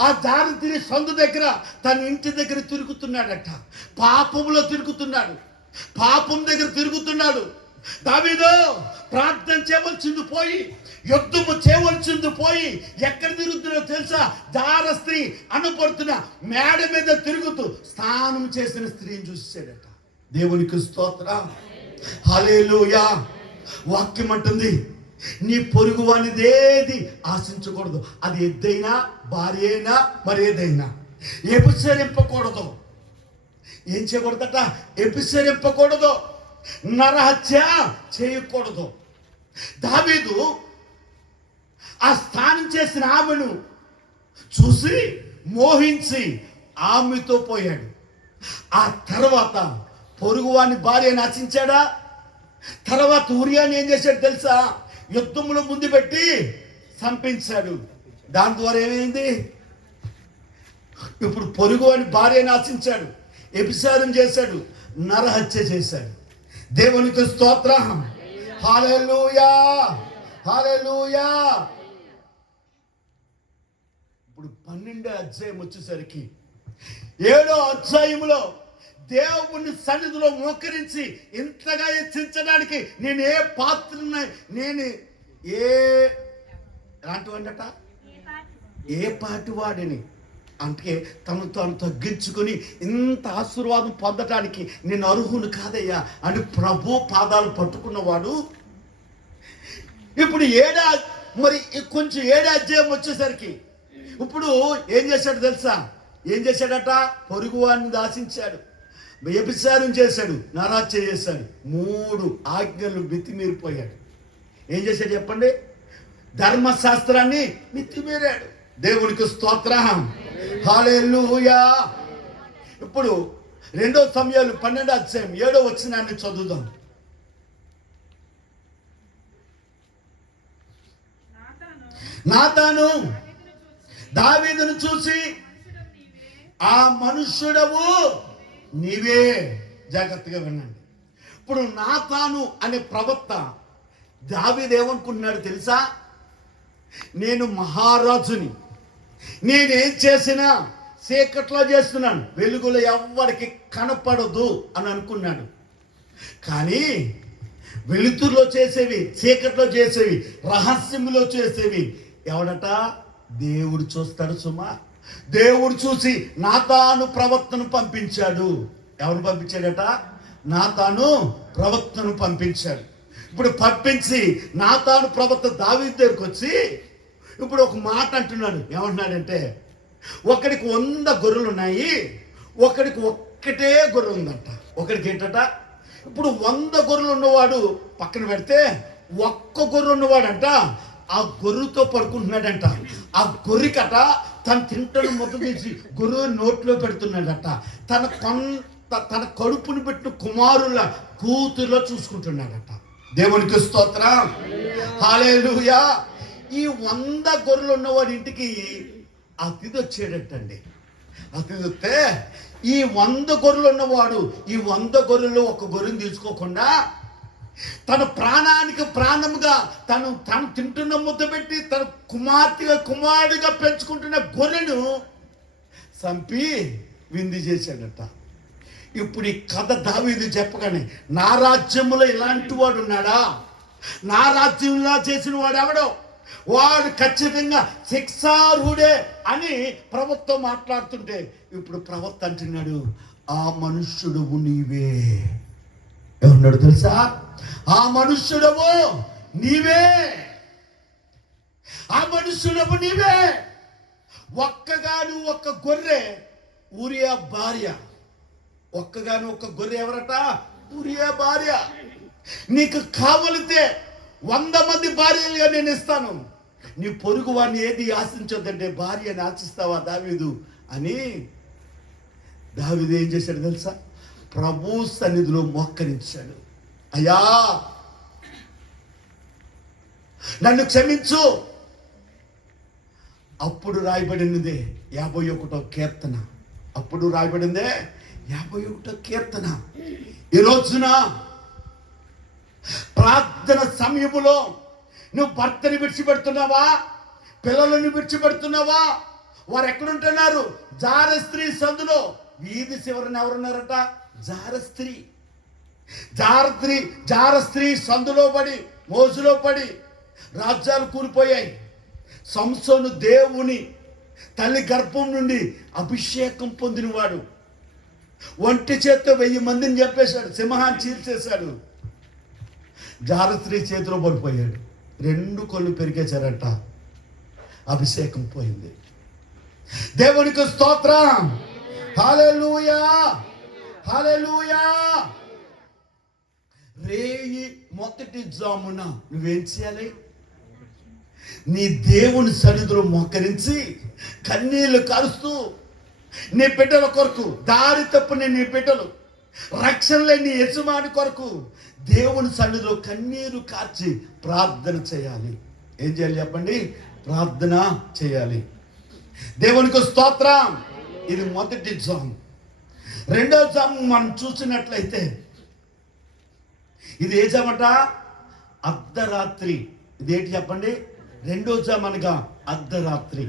ఆ జార స్త్రీ సందు దగ్గర తన ఇంటి దగ్గర తిరుగుతున్నాడట. పాపంలో తిరుగుతున్నాడు, పాపం దగ్గర తిరుగుతున్నాడు. దావీదు ప్రార్థన చేయవలసింది పోయి, యుద్ధము చేయవలసింది పోయి ఎక్కడ తిరుగుతున్నాడో తెలుసా? జార స్త్రీ అనపడుతున్న మేడ మీద తిరుగుతూ స్నానం చేసిన స్త్రీని చూసాడట. దేవునికి స్తోత్రం. హల్లెలూయా. వాక్యం అంటుంది నీ పొరుగు వానిదేది ఆశించకూడదు. అది ఎద్దైనా భార్య అయినా మరేదైనా. ఎపిసరింపకూడదు. ఏం చేయకూడదట? ఎపిసరింపకూడదు. నరహత్య చేయకూడదు. దావీదు ఆ స్నానం చేసిన ఆమెను చూసి మోహించి ఆమెతో పోయాడు. ఆ తర్వాత పొరుగువాని భార్య నాశించాడా? తర్వాత ఉరియాని ఏం చేశాడు తెలుసా? యుద్ధంలో ముందు పెట్టి చంపించాడు. దాని ద్వారా ఏమైంది? ఇప్పుడు పొరుగువాని భార్య నాశించాడు, వ్యభిచారం చేశాడు, నరహత్య చేశాడు. దేవునికి స్తోత్రం. హల్లెలూయా, హల్లెలూయా. ఇప్పుడు 12వ అధ్యాయం వచ్చేసరికి 7వ అధ్యాయంలో దేవుని సన్నిధిలో మోకరించి ఇంతగా హెచ్చించడానికి నేను ఏ పాత్రని, నేను ఎలాంటివాడట, ఏ పాటి వాడిని అంటే తను తాను తగ్గించుకొని ఇంత ఆశీర్వాదం పొందటానికి నేను అర్హును కాదయ్యా అని ప్రభు పాదాలు పట్టుకున్నవాడు. ఇప్పుడు మరి కొంచెం 7వ అధ్యాయం వచ్చేసరికి ఇప్పుడు ఏం చేశాడు తెలుసా? ఏం చేశాడట? పొరుగువాడిని దాసించాడు, వ్యభిచారం చేశాడు, నరహత్య చేశాడు, 3 ఆజ్ఞలు మితిమీరిపోయాడు. ఏం చేశాడు చెప్పండి? ధర్మశాస్త్రాన్ని మితిమీరాడు. దేవునికి స్తోత్రం. హల్లెలూయా. ఇప్పుడు 2 సమూయేలు 12వ అధ్యాయం 7వ వచనాన్ని చదువుదాం. నాతాను దావీదును చూసి, ఆ మనుష్యుడవు నీవే. జాగ్రత్తగా వినండి. ఇప్పుడు నాతాను అనే ప్రవక్త దావీదు ఏమనుకుంటున్నాడు తెలుసా? నేను మహారాజుని, నేనేం చేసినా చీకట్లో చేస్తున్నాను, వెలుగులో ఎవ్వరికి కనపడదు అని అనుకున్నాడు. కానీ వెలుతురులో చేసేవి, చీకట్లో చేసేవి, రహస్యంలో చేసేవి ఎవడట? దేవుడు చూస్తాడు సుమా. దేవుడు చూసి నాతాను ప్రవక్తను పంపించాడు. ఎవరు పంపించాడట? నాతాను ప్రవక్తను పంపించాడు. ఇప్పుడు పంపించి నాతాను ప్రవక్త దావీదు దగ్గరికి వచ్చి ఇప్పుడు ఒక మాట అంటున్నాడు. ఏమంటున్నాడంటే, ఒకడికి 100 గొర్రెలు ఉన్నాయి, ఒకడికి ఒక్కటే గొర్రె ఉందంట. ఒకడికి ఏంటట? ఇప్పుడు 100 గొర్రెలు ఉన్నవాడు పక్కన పెడితే, ఒక్క గొర్రె ఉన్నవాడంట ఆ గొర్రెతో పడుకుంటున్నాడంట. ఆ గొర్రెకట తను తింటను ముద్ద తీసి గొర్రె నోట్లో పెడుతున్నాడట. తన కడుపుని పెట్టిన కుమారుల కూతుర్లో చూసుకుంటున్నాడట. దేవునికి స్తోత్రం. హల్లెలూయా. ఈ 100 గొర్రెలు ఉన్నవాడి ఇంటికి అతిథి వచ్చేటట్టండి. అతిథి వస్తే ఈ 100 గొర్రెలు ఉన్నవాడు ఈ 100 గొర్రెలు ఒక గొర్రెని తీసుకోకుండా తన ప్రాణానికి ప్రాణముగా తను తింటున్న ముద్ద పెట్టి తన కుమారుడిగా పెంచుకుంటున్న గొర్రెను చంపి విందు చేశాడట. ఇప్పుడు ఈ కథ దావీదు చెప్పగానే, నా రాజ్యంలో ఇలాంటి వాడు ఉన్నాడా? నా రాజ్యంలో చేసిన వాడు ఎవడో? వాడు ఖచ్చితంగా శిక్షార్హుడే అని ప్రభుత్వం మాట్లాడుతుంటే, ఇప్పుడు ప్రవక్త అంటున్నాడు, ఆ మనుష్యుడవు నీవే. ఏమన్నాడు తెలుసా? ఆ మనుష్యుడవు నీవే, ఆ మనుష్యుడవు నీవే. ఒక్క గొర్రె ఊరియా భార్య. ఒక్క గొర్రె ఎవరట? ఊరియా భార్య. నీకు కావలితే 100 మంది భార్యలుగా నేను ఇస్తాను, నీ పొరుగు వాడిని ఏది ఆశించొద్దంటే భార్యని ఆశిస్తావా దావీదు అని. దావీదు ఏం చేశాడు తెలుసా? ప్రభు సన్నిధిలో మోకరించాడు. అయ్యా నన్ను క్షమించు. అప్పుడు రాయబడినదే 51వ కీర్తన. అప్పుడు రాయబడిందే 51వ కీర్తన. ఈ రోజున ప్రార్థన సమయములో నువ్వు భర్తని విడిచిపెడుతున్నావా? పిల్లలను విడిచిపెడుతున్నావా? వారు ఎక్కడుంటున్నారు? జార స్త్రీ సందులో, వీధి చివరన ఎవరున్నారట? జార స్త్రీ సందులో పడి, మోజులో పడి రాజ్యాలు కూలిపోయాయి. సంసోను దేవుని తల్లి గర్భం నుండి అభిషేకం పొందినవాడు. ఒంటి చేత్తో 1000 మందిని చంపేశాడు, సింహాన్ని చీల్చేశాడు. జార స్త్రీ చేతిలో పడిపోయాడు. 2 కళ్ళు పెరిగేశారట. అభిషేకం పోయింది. దేవునికి స్తోత్రం. హల్లెలూయా, హల్లెలూయా. రేయి మొదటి జామున నువ్వేం చేయాలి? నీ దేవుని సన్నిధిలో మోకరించి కన్నీళ్లు కారుస్తూ నీ బిడ్డల కొరకు, దారి తప్పుని నీ బిడ్డలు, రక్షణ లేని నీ యజమాని కొరకు దేవుని సన్నిధిలో కన్నీరు కార్చి ప్రార్థన చేయాలి. ఏం చేయాలి చెప్పండి? ప్రార్థన చేయాలి. దేవునికి స్తోత్రం. ఇది మొదటి జాము. రెండో జాము మనం చూసినట్లయితే ఇది ఏ జామట? అర్ధరాత్రి. ఇదేంటి చెప్పండి? రెండో జాము అనగా అర్ధరాత్రి.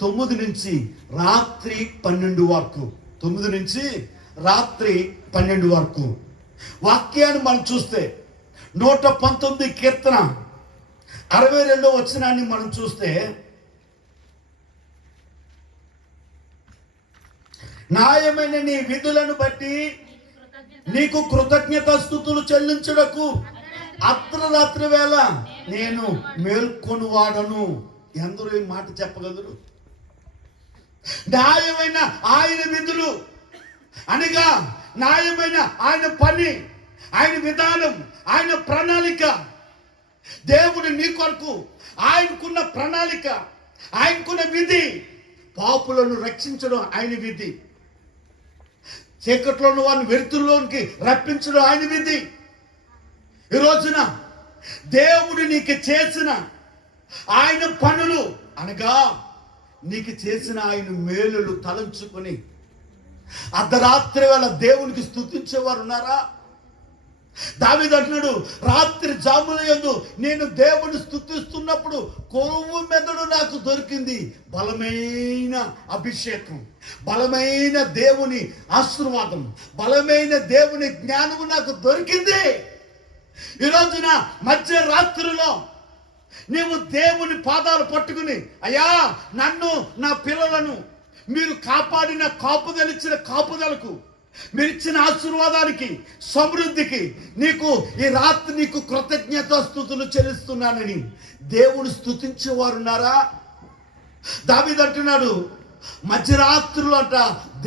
9 నుంచి రాత్రి 12 వరకు. 9 నుంచి రాత్రి 12 వరకు. వాక్యాన్ని మనం చూస్తే 119 కీర్తన 62వ వచనాన్ని మనం చూస్తే, న్యాయమైన నీ విధులను బట్టి నీకు కృతజ్ఞత స్తుతులు చెల్లించుటకు అర్ధరాత్రి వేళ నేను మేల్కొని వాడను. ఎందరూ ఈ మాట చెప్పగలరు? న్యాయమైన ఆయన విధులు అనగా న్యాయమైన ఆయన పని, ఆయన విధానం, ఆయన ప్రణాళిక. దేవుడు నీ కొరకు ఆయనకున్న ప్రణాళిక, ఆయనకున్న విధి. పాపులను రక్షించడం ఆయన విధి. చీకట్లో ఉన్న వారిని వెలుతురులోనికి రప్పించడం ఆయన విధి. ఈ రోజున దేవుడు నీకు చేసిన ఆయన పనులు అనగా నీకు చేసిన ఆయన మేలులు తలంచుకొని అర్ధరాత్రి వేళ దేవునికి స్తుతించేవారు ఉన్నారా? దావీదు అంటున్నాడు, రాత్రి జాముల యందు నేను దేవుని స్తుతిస్తున్నప్పుడు కొవ్వు మెదడు నాకు దొరికింది. బలమైన అభిషేకం, బలమైన దేవుని ఆశీర్వాదం, బలమైన దేవుని జ్ఞానము నాకు దొరికింది. ఈ రోజున మధ్యరాత్రిలో నీవు దేవుని పాదాలు పట్టుకుని, అయ్యా నన్ను, నా పిల్లలను మీరు కాపాడిన కాపుదలిచ్చిన కాపుదలకు, మీరు ఇచ్చిన ఆశీర్వాదానికి, సమృద్ధికి నీకు ఈ రాత్రి నీకు కృతజ్ఞతాస్తుతులు చెల్లిస్తున్నానని దేవుని స్తుతించేవారు ఉన్నారా? దావీదు అంటున్నాడు, మధ్యరాత్రులు అంట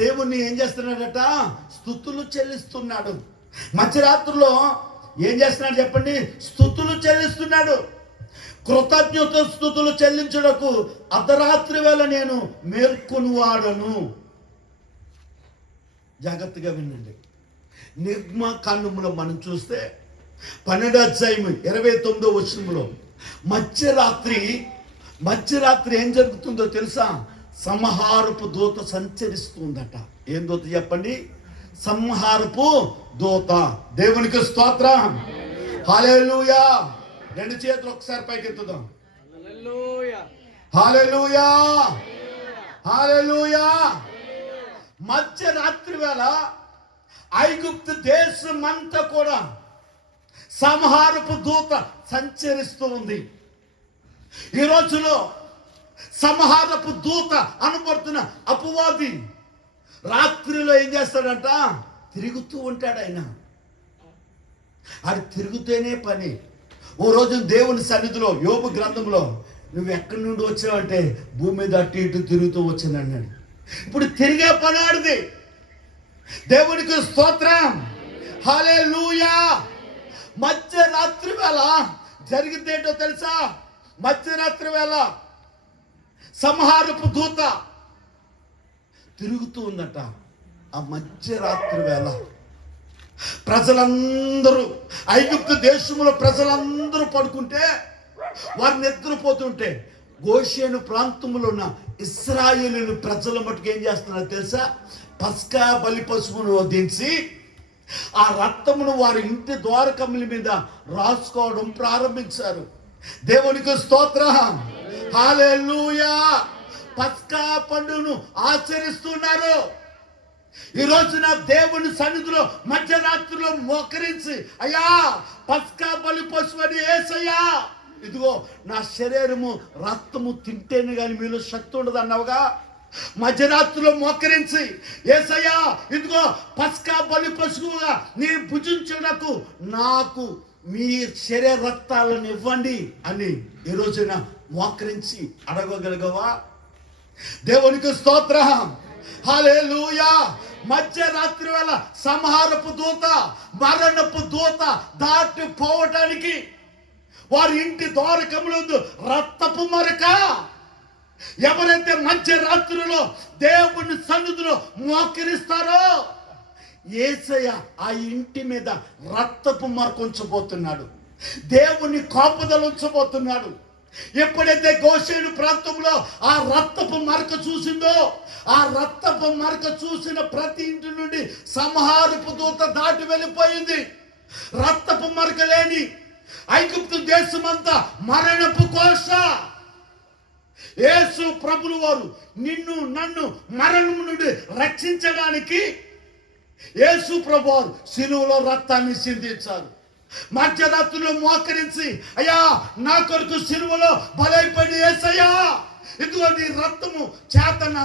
దేవుణ్ణి ఏం చేస్తున్నాడట? స్తుతులు చెల్లిస్తున్నాడు. మధ్యరాత్రిలో ఏం చేస్తున్నాడు చెప్పండి? స్తుతులు చెల్లిస్తున్నాడు. కృతజ్ఞత స్తుతులు చెల్లించుటకు అర్ధరాత్రి వేళ నేను మేల్కొని వాడను. జాగ్రత్తగా వినండి. నిర్గమకాండములో మనం చూస్తే 12వ అధ్యాయం 29వ వచనంలో మధ్యరాత్రి ఏం జరుగుతుందో తెలుసా? సంహారపు దూత సంచరిస్తుందట. ఏం దూత చెప్పండి? సంహారపు దూత. దేవునికి స్తోత్రం. హల్లెలూయా. రెండు చేతులు ఒకసారి పైకెత్తుదాం. హల్లెలూయా, హల్లెలూయా, హల్లెలూయా. మధ్యరాత్రి వేళ ఐగుప్తు దేశం అంతా కూడా సంహారపు దూత సంచరిస్తూ ఉంది. ఈ రోజులో సంహారపు దూత అనబడుతున్న అపవాది రాత్రిలో ఏం చేస్తాడంట? తిరుగుతూ ఉంటాడు. ఆయన తిరుగుతూనే పని. ఓ రోజు దేవుని సన్నిధిలో యోబు గ్రంథంలో నువ్వు ఎక్కడి నుండి వచ్చావంటే భూమి మీద అటు ఇటు తిరుగుతూ వచ్చింది అన్నాడు. ఇప్పుడు తిరిగే పని ఆడిది. దేవునికి స్తోత్రం. హల్లెలూయా. మధ్యరాత్రి వేళ జరిగిందేంటో తెలుసా? మధ్యరాత్రి వేళ సంహారపు దూత తిరుగుతూ ఉందట. ఆ మధ్యరాత్రి వేళ ప్రజలందరూ, ఐగుప్తు దేశంలో ప్రజలందరూ పడుకుంటే, వారు నిద్రపోతుంటే, గోషేను ప్రాంతంలో ఉన్న ఇశ్రాయేలు ప్రజల మటుకు ఏం చేస్తున్నారు తెలుసా? పస్కా బలి పశువును వధించి ఆ రక్తమును వారి ఇంటి ద్వారకముల మీద రాసుకోవడం ప్రారంభించారు. దేవునికి స్తోత్రం. హల్లెలూయా. పస్కా పండుగను ఆచరిస్తున్నారు. ఈ రోజున దేవుని సన్నిధిలో మధ్యరాత్రిలో మోకరించి, అయ్యా పస్కా బలి పశువు అని యేసయ్యా, ఇదిగో నా శరీరము రక్తము తింటేనే కానీ మీలో శక్తి ఉండదు అన్నావుగా. మధ్యరాత్రిలో మోకరించి, యేసయ్యా ఇదిగో పస్కా బలి పశువుగా నేను భుజించుటకు నాకు మీ శరీర రక్తాలను ఇవ్వండి అని ఈ రోజున మోకరించి అడగగలగవా? దేవునికి స్తోత్రం. హల్లెలూయా. మధ్యరాత్రి వేళ సంహారపు దూత, మరణపు దూత దాటిపోవటానికి వారి ఇంటి ద్వారకములందు రక్తపు మరక ఎవరైతే మధ్యరాత్రిలో దేవుని సన్నిధిలో మోకరిస్తారో యేసయ్య ఆ ఇంటి మీద రక్తపు మరక ఉంచబోతున్నాడు. దేవుని కాపుదల ఉంచబోతున్నాడు. ఎప్పుడైతే గోషేను ప్రాంతంలో ఆ రక్తపు మరక చూసిందో, ఆ రక్తపు మరక చూసిన ప్రతి ఇంటి నుండి సంహారపు దూత దాటి వెళ్ళిపోయింది. రక్తపు మరక లేని ఐగుప్తు దేశమంతా మరణపు కోశ. యేసు ప్రభులు వారు నిన్ను నన్ను మరణం నుండి రక్షించడానికి యేసు ప్రభు వారు శిలువలో రక్తాన్ని సిందించారు. మధ్యరాత్రిలో మోకరించి, అయ్యా నా కొరకు శిలువలో బలైపోయిన యేసయ్యా, ఇదిగో నీ రక్తము చేత నా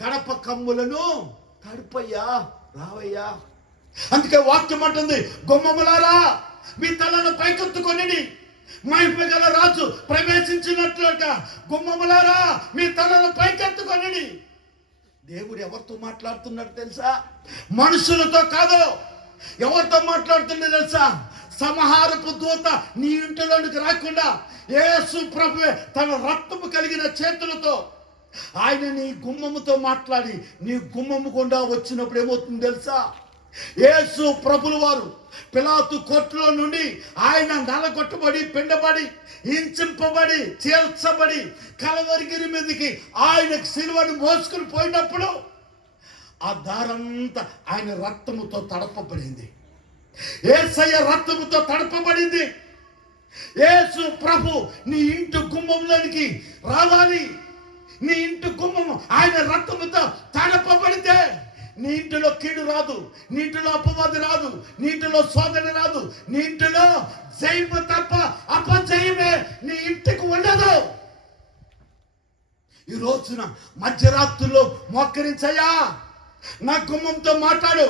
గడప కమ్ములను తడుపయ్యా, రావయ్యా. అందుకే వాక్యం అంటుంది, గుమ్మములారా మీ తలను పైకెత్తుకొని మహిమ గల రాజు ప్రవేశించినట్లుగా గుమ్మములారా మీ తలను పైకెత్తుకొని. దేవుడు ఎవరితో మాట్లాడుతున్నాడు తెలుసా? మనుషులతో కాదు. ఎవరితో మాట్లాడుతున్నాడు తెలుసా? సంహారపు దూత నీ ఇంటిలోనికి రాకుండా యేసు ప్రభువే తన రక్తము కలిగిన చేతులతో ఆయన నీ గుమ్మముతో మాట్లాడి నీ గుమ్మము గుండా వచ్చినప్పుడు ఏమవుతుంది తెలుసా? యేసు ప్రభులు వారు పిలాతు కోర్టులో నుండి ఆయన నలగొట్టబడి, పిండబడి, హింసింపబడి, చేల్చబడి కలవరిగిరి మీదకి ఆయన సిలువను మోసుకుని పోయినప్పుడు ఆ దారంతా ఆయన రక్తముతో తడపబడింది. యేసయ్య రక్తముతో తడపబడింది. యేసు ప్రభు నీ ఇంటి గుమ్మంలోనికి రావాలి. నీ ఇంటి గుమ్మము ఆయన రక్తముతో తడపబడితే నీ ఇంటిలో కీడు రాదు, నీ ఇంటిలో అపవాది రాదు, నీ ఇంటిలో శోధన రాదు, నీ ఇంటిలో జయము తప్ప అపజయమే నీ ఇంటికి ఉండదు. ఈ రోజున మధ్యరాత్రుల్లో మోకరించయ్యా, నా గుమ్మంతో మాట్లాడు,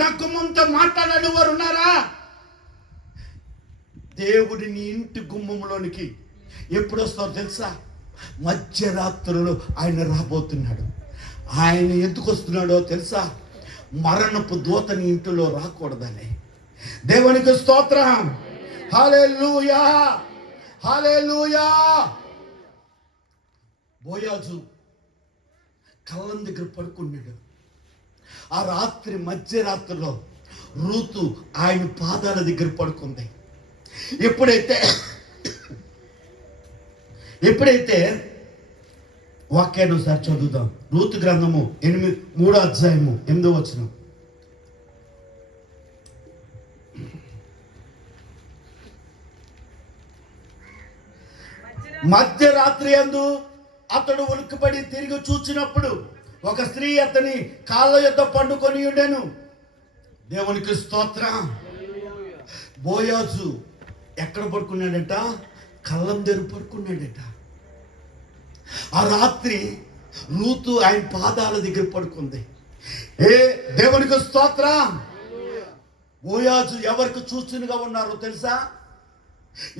నా గుమ్మంతో మాట్లాడని వారు ఉన్నారా? దేవుడి నీ ఇంటి గుమ్మంలోనికి ఎప్పుడు వస్తారో తెలుసా? మధ్యరాత్రులు ఆయన రాబోతున్నాడు. ఆయన ఎందుకు వస్తున్నాడో తెలుసా? మరణపు దూత నీ ఇంటిలో రాకూడదని. దేవునికి స్తోత్రం. హల్లెలూయా, హల్లెలూయా. బోయాజు కళ్ళం దగ్గర పడుకున్నాడు. ఆ రాత్రి మధ్యరాత్రిలో రూతు ఆయన పాదాల దగ్గర పడుకుంది. ఎప్పుడైతే వాక్యాన్ని ఒకసారి చదువుదాం. రూతు గ్రంథము 3వ అధ్యాయము 8వ వచనం. మధ్యరాత్రి యందు అతడు ఉలిక్కిపడి తిరిగి చూచినప్పుడు ఒక స్త్రీ అతని కాళ్ళ యొద్ద పండుకొని ఉండెను. దేవునికి స్తోత్రం. బోయాజు ఎక్కడ పడుకున్నాడట? కళ్ళం దగ్గర పడుకున్నాడట. ఆ రాత్రి రూతు ఆయన పాదాల దగ్గర పడుకుంది. దేవునికి స్తోత్రం. బోయాజు ఎవరికి చూచునుగా ఉన్నారో తెలుసా?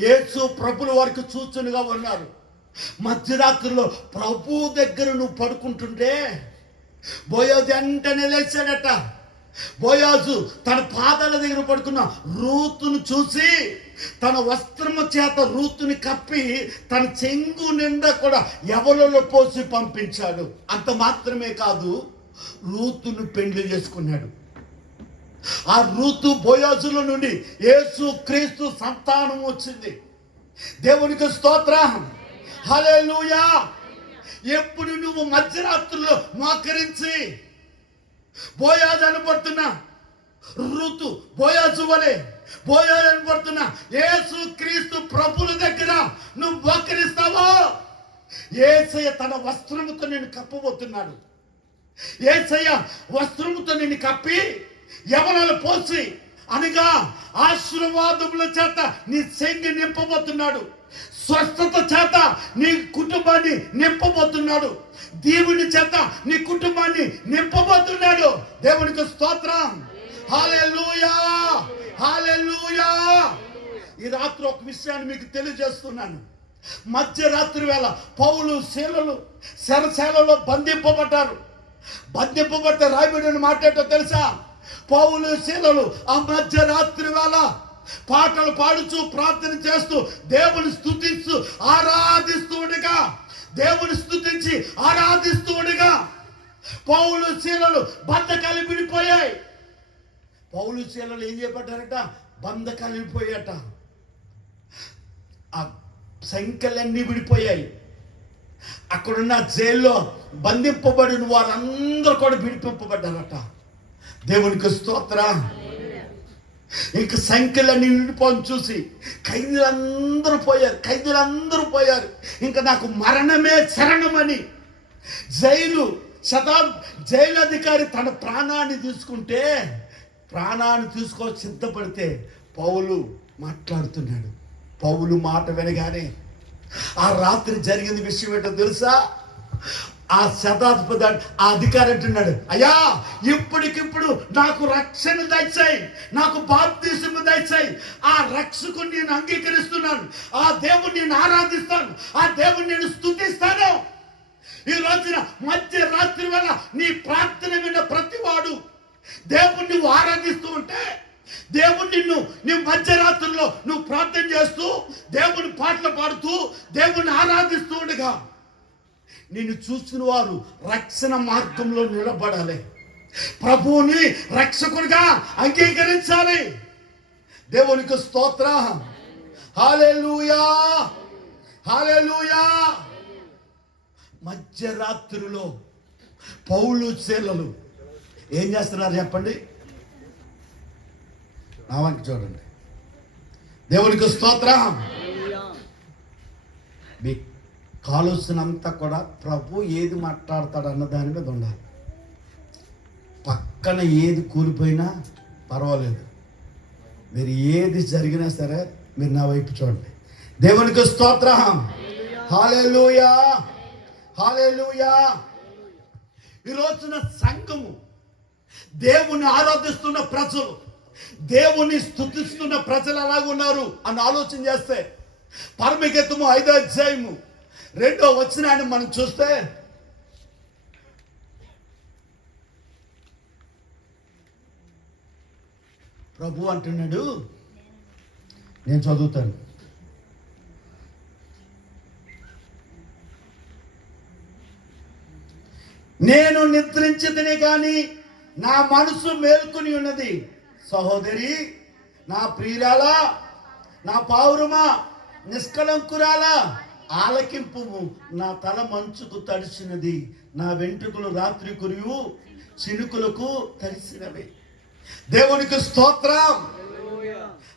యేసు ప్రభుల వారికి చూచునుగా ఉన్నారు. మధ్యరాత్రిలో ప్రభు దగ్గర నువ్వు పడుకుంటుంటే బోయాజు వెంటనే లేచాడట. బోయాజు తన పాదాల దగ్గర పడుకున్న రూతును చూసి తన వస్త్రము చేత రూతుని కప్పి తన చెంగు నిండా కూడా ఎవరిలో పోసి పంపించాడు. అంత మాత్రమే కాదు, రూతును పెండ్లి చేసుకున్నాడు. ఆ రూతు బోయాజుల నుండి యేసు క్రీస్తు సంతానం వచ్చింది. దేవునికి స్తోత్రం. హల్లెలూయా. ఎప్పుడు నువ్వు మధ్యరాత్రుల్లో మోకరించి బోయాజు అనబడుతున్నా, ఋతు బోయాజు వలె బోయాజు అనబడుతున్నా యేసు క్రీస్తు ప్రభుల దగ్గర నువ్వు మోకరిస్తావో యేసయ్య తన వస్త్రముతో నేను కప్పబోతున్నాడు. యేసయ్య వస్త్రముతో నిన్ను కప్పి యవనాలు పోసి అనగా ఆశీర్వాదముల చేత నీ చెంగి నింపబోతున్నాడు. స్వస్థత చేత నీ కుటుంబాన్ని నింపబోతున్నాడు. దేవుని చేత నీ కుటుంబాన్ని నింపబోతున్నాడు. దేవునికి స్తోత్రం. హల్లెలూయా, హల్లెలూయా. ఈ రాత్రి ఒక విషయాన్ని మీకు తెలియజేస్తున్నాను. మధ్యరాత్రి వేళ పౌలు శీలలు శరశాలలో బంధింపబడ్డారు. బంధింపబడితే రాయబడిన మాట ఏంటో తెలుసా? పౌలు శీలలు ఆ మధ్యరాత్రి వేళ పాటలు పాడుచు ప్రార్థన చేస్తూ దేవుని స్తుతిస్తూ ఆరాధిస్తూ ఉండగా దేవుని స్తుతించి ఆరాధిస్తూ ఉండగా పౌలు శీలలు బంధకాలు విడిపోయాయి. పౌలు శీలలు ఏం చేయబడ్డారట? బంధకాలు విడిపోయాట. ఆ సంఖ్యలన్నీ విడిపోయాయి. అక్కడున్న జైల్లో బంధింపబడిన వారందరూ కూడా విడిపింపబడ్డారట. దేవునికి స్తోత్రం. ఇంక సంఖ్యలన్నీ విడిపోని చూసి ఖైదీలందరూ పోయారు. ఇంకా నాకు మరణమే శరణమని జైలు అధికారి తన ప్రాణాన్ని తీసుకో సిద్ధపడితే పౌలు మాట్లాడుతున్నాడు. పౌలు మాట వినగానే ఆ రాత్రి జరిగిన విషయం ఏంటో తెలుసా? ఆ శతాధిపతి ఆ అధికారి అంటున్నాడు, అయ్యా ఇప్పటికిప్పుడు నాకు రక్షణ దయచేయి, నాకు బాప్తిస్మము దయచేయి. ఆ రక్షకుని నేను అంగీకరిస్తున్నాను, ఆ దేవుని నేను ఆరాధిస్తాను, ఆ దేవుని నేను స్తుతిస్తాను. ఈ రోజున మధ్య రాత్రి వేళ నీ ప్రార్థన విన్న ప్రతివాడు దేవుణ్ణి నువ్వు ఆరాధిస్తూ ఉంటే, దేవుణ్ణి నువ్వు మధ్యరాత్రిలో నువ్వు ప్రార్థన చేస్తూ దేవుని పాటలు పాడుతూ దేవుణ్ణి ఆరాధిస్తూ ఉండగా నిన్ను చూసిన వారు రక్షణ మార్గంలో నిలబడాలి, ప్రభువుని రక్షకునిగా అంగీకరించాలి. దేవునికి స్తోత్రం. హల్లెలూయా, హల్లెలూయా. మధ్యరాత్రిలో పౌలు శీలలు ఏం చేస్తున్నారు చెప్పండి? నా వంక చూడండి. దేవునికి స్తోత్రం. మీ ఆలోచనంతా కూడా ప్రభు ఏది మాట్లాడతాడు అన్న దాని మీద ఉండాలి. పక్కన ఏది కూలిపోయినా పర్వాలేదు, మీరు ఏది జరిగినా సరే మీరు నా వైపు చూడండి. దేవునికి స్తోత్రం. హల్లెలూయా, హల్లెలూయా. ఈ రోజున సంఘము, దేవుని ఆరాధిస్తున్న ప్రజలు, దేవుని స్తుతిస్తున్న ప్రజలు ఎలాగున్నారు అని ఆలోచన చేస్తే పరమగీతము 5వ అధ్యాయము 2వ వచనాన్ని మనం చూస్తే, ప్రభు అంటున్నాడు, నేను చదువుతాను. నేను నిద్రించదనే కానీ నా మనసు మేల్కొని ఉన్నది. సహోదరి, నా ప్రియురాలా, నా పావురమా, నిష్కలంకురాలా, ఆలకింపుము. నా తల మంచుకు తడిసినది, నా వెంట్రుకలు రాత్రి కురియు చినుకులకు తడిసినవి. దేవునికి స్తోత్రం.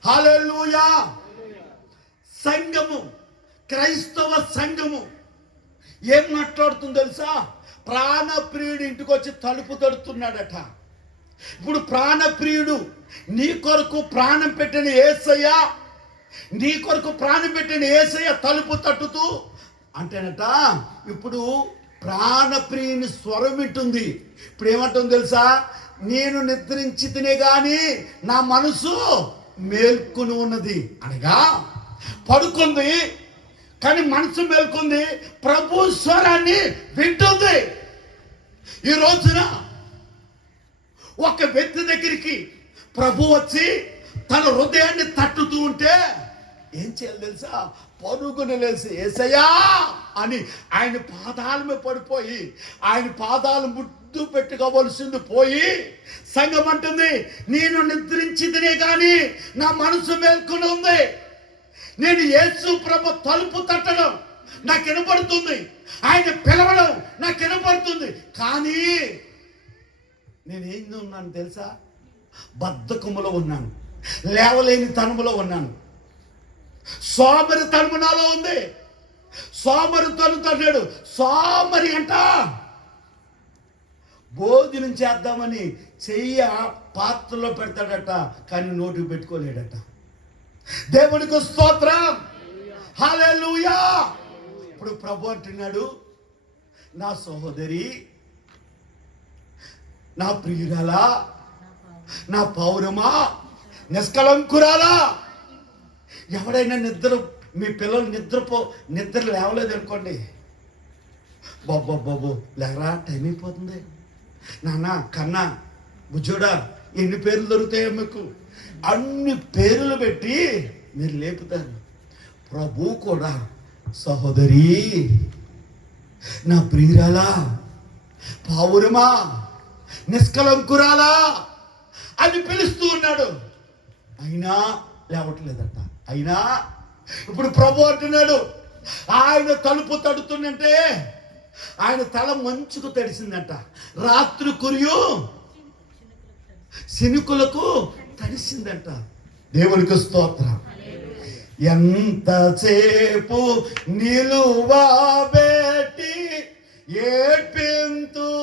హల్లెలూయా. సంఘము, క్రైస్తవ సంఘము ఏం మాట్లాడుతుందో తెలుసా? ప్రాణప్రియుడు ఇంటికి వచ్చి తలుపు తడుతున్నాడట. ఇప్పుడు ప్రాణప్రియుడు నీ కొరకు ప్రాణం పెట్టిన యేసయ్య, నీ కొరకు ప్రాణం పెట్టిన యేసయ్య తలుపు తట్టుతూ అంటేనట, ఇప్పుడు ప్రాణప్రియుని స్వరం వింటుంది. ఇప్పుడు ఏమంటుంది తెలుసా? నేను నిద్రించితేనే గాని నా మనసు మేల్కొని ఉన్నది. అనగా పడుకుంది కానీ మనసు మేల్కొంది, ప్రభు స్వరాన్ని వింటుంది. ఈ రోజున ఒక వ్యక్తి దగ్గరికి ప్రభు వచ్చి తన హృదయాన్ని తట్టుతూ ఉంటే ఏం చేయాలి తెలుసా? పరుగుని లేసి యేసయ్యా అని ఆయన పాదాల మీద పడిపోయి ఆయన పాదాలు ముద్దు పెట్టుకోవలసింది పోయి, సంఘం అంటుంది, నేను నిద్రించితేనే కానీ నా మనసు మేల్కొని ఉంది. నేను యేసు ప్రభు తలుపు తట్టడం నాకు వినపడుతుంది, ఆయన పిలవడం నాకు వినపడుతుంది. కానీ నేనేం ఉన్నాను తెలుసా? బద్ధకములో ఉన్నాను, లేవలేని తనములో ఉన్నాను, సోమరి తనుము నాలో ఉంది. సోమరి తన్నాడు. సోమరి అంట భోజనం చేద్దామని చెయ్య పాత్రలో పెడతాడట, కానీ నోటికి పెట్టుకోలేడట. దేవునికి స్తోత్రం. హల్లెలూయా. ఇప్పుడు ప్రభు అంటున్నాడు, నా సహోదరి, నా ప్రియురాలా, నా పౌరమా, నిష్కలంకురాలా. ఎవడైనా మీ పిల్లలు నిద్ర లేవలేదు అనుకోండి, బాబు లేరా, టైం అయిపోతుంది, నాన్న కన్నా బుజ్జోడా, ఎన్ని పేర్లు దొరుకుతాయో మీకు, అన్ని పేర్లు పెట్టి మీరు లేపుతారు. ప్రభు కూడా సహోదరి నా ప్రియురాలా, పావురమా, నిష్కలంకురాలా అని పిలుస్తూ ఉన్నాడు. అయినా లేవట్లేదట. అయినా ఇప్పుడు ప్రభు అంటున్నాడు, ఆయన తలుపు తడుతుందంటే ఆయన తల మంచుకు తడిసిందంట. రాత్రి కురియు శినుకులకు తడిసిందంట. దేవునికి స్తోత్రం. ఎంతసేపు నిలువబెట్టి ఏడ్పింతురతని,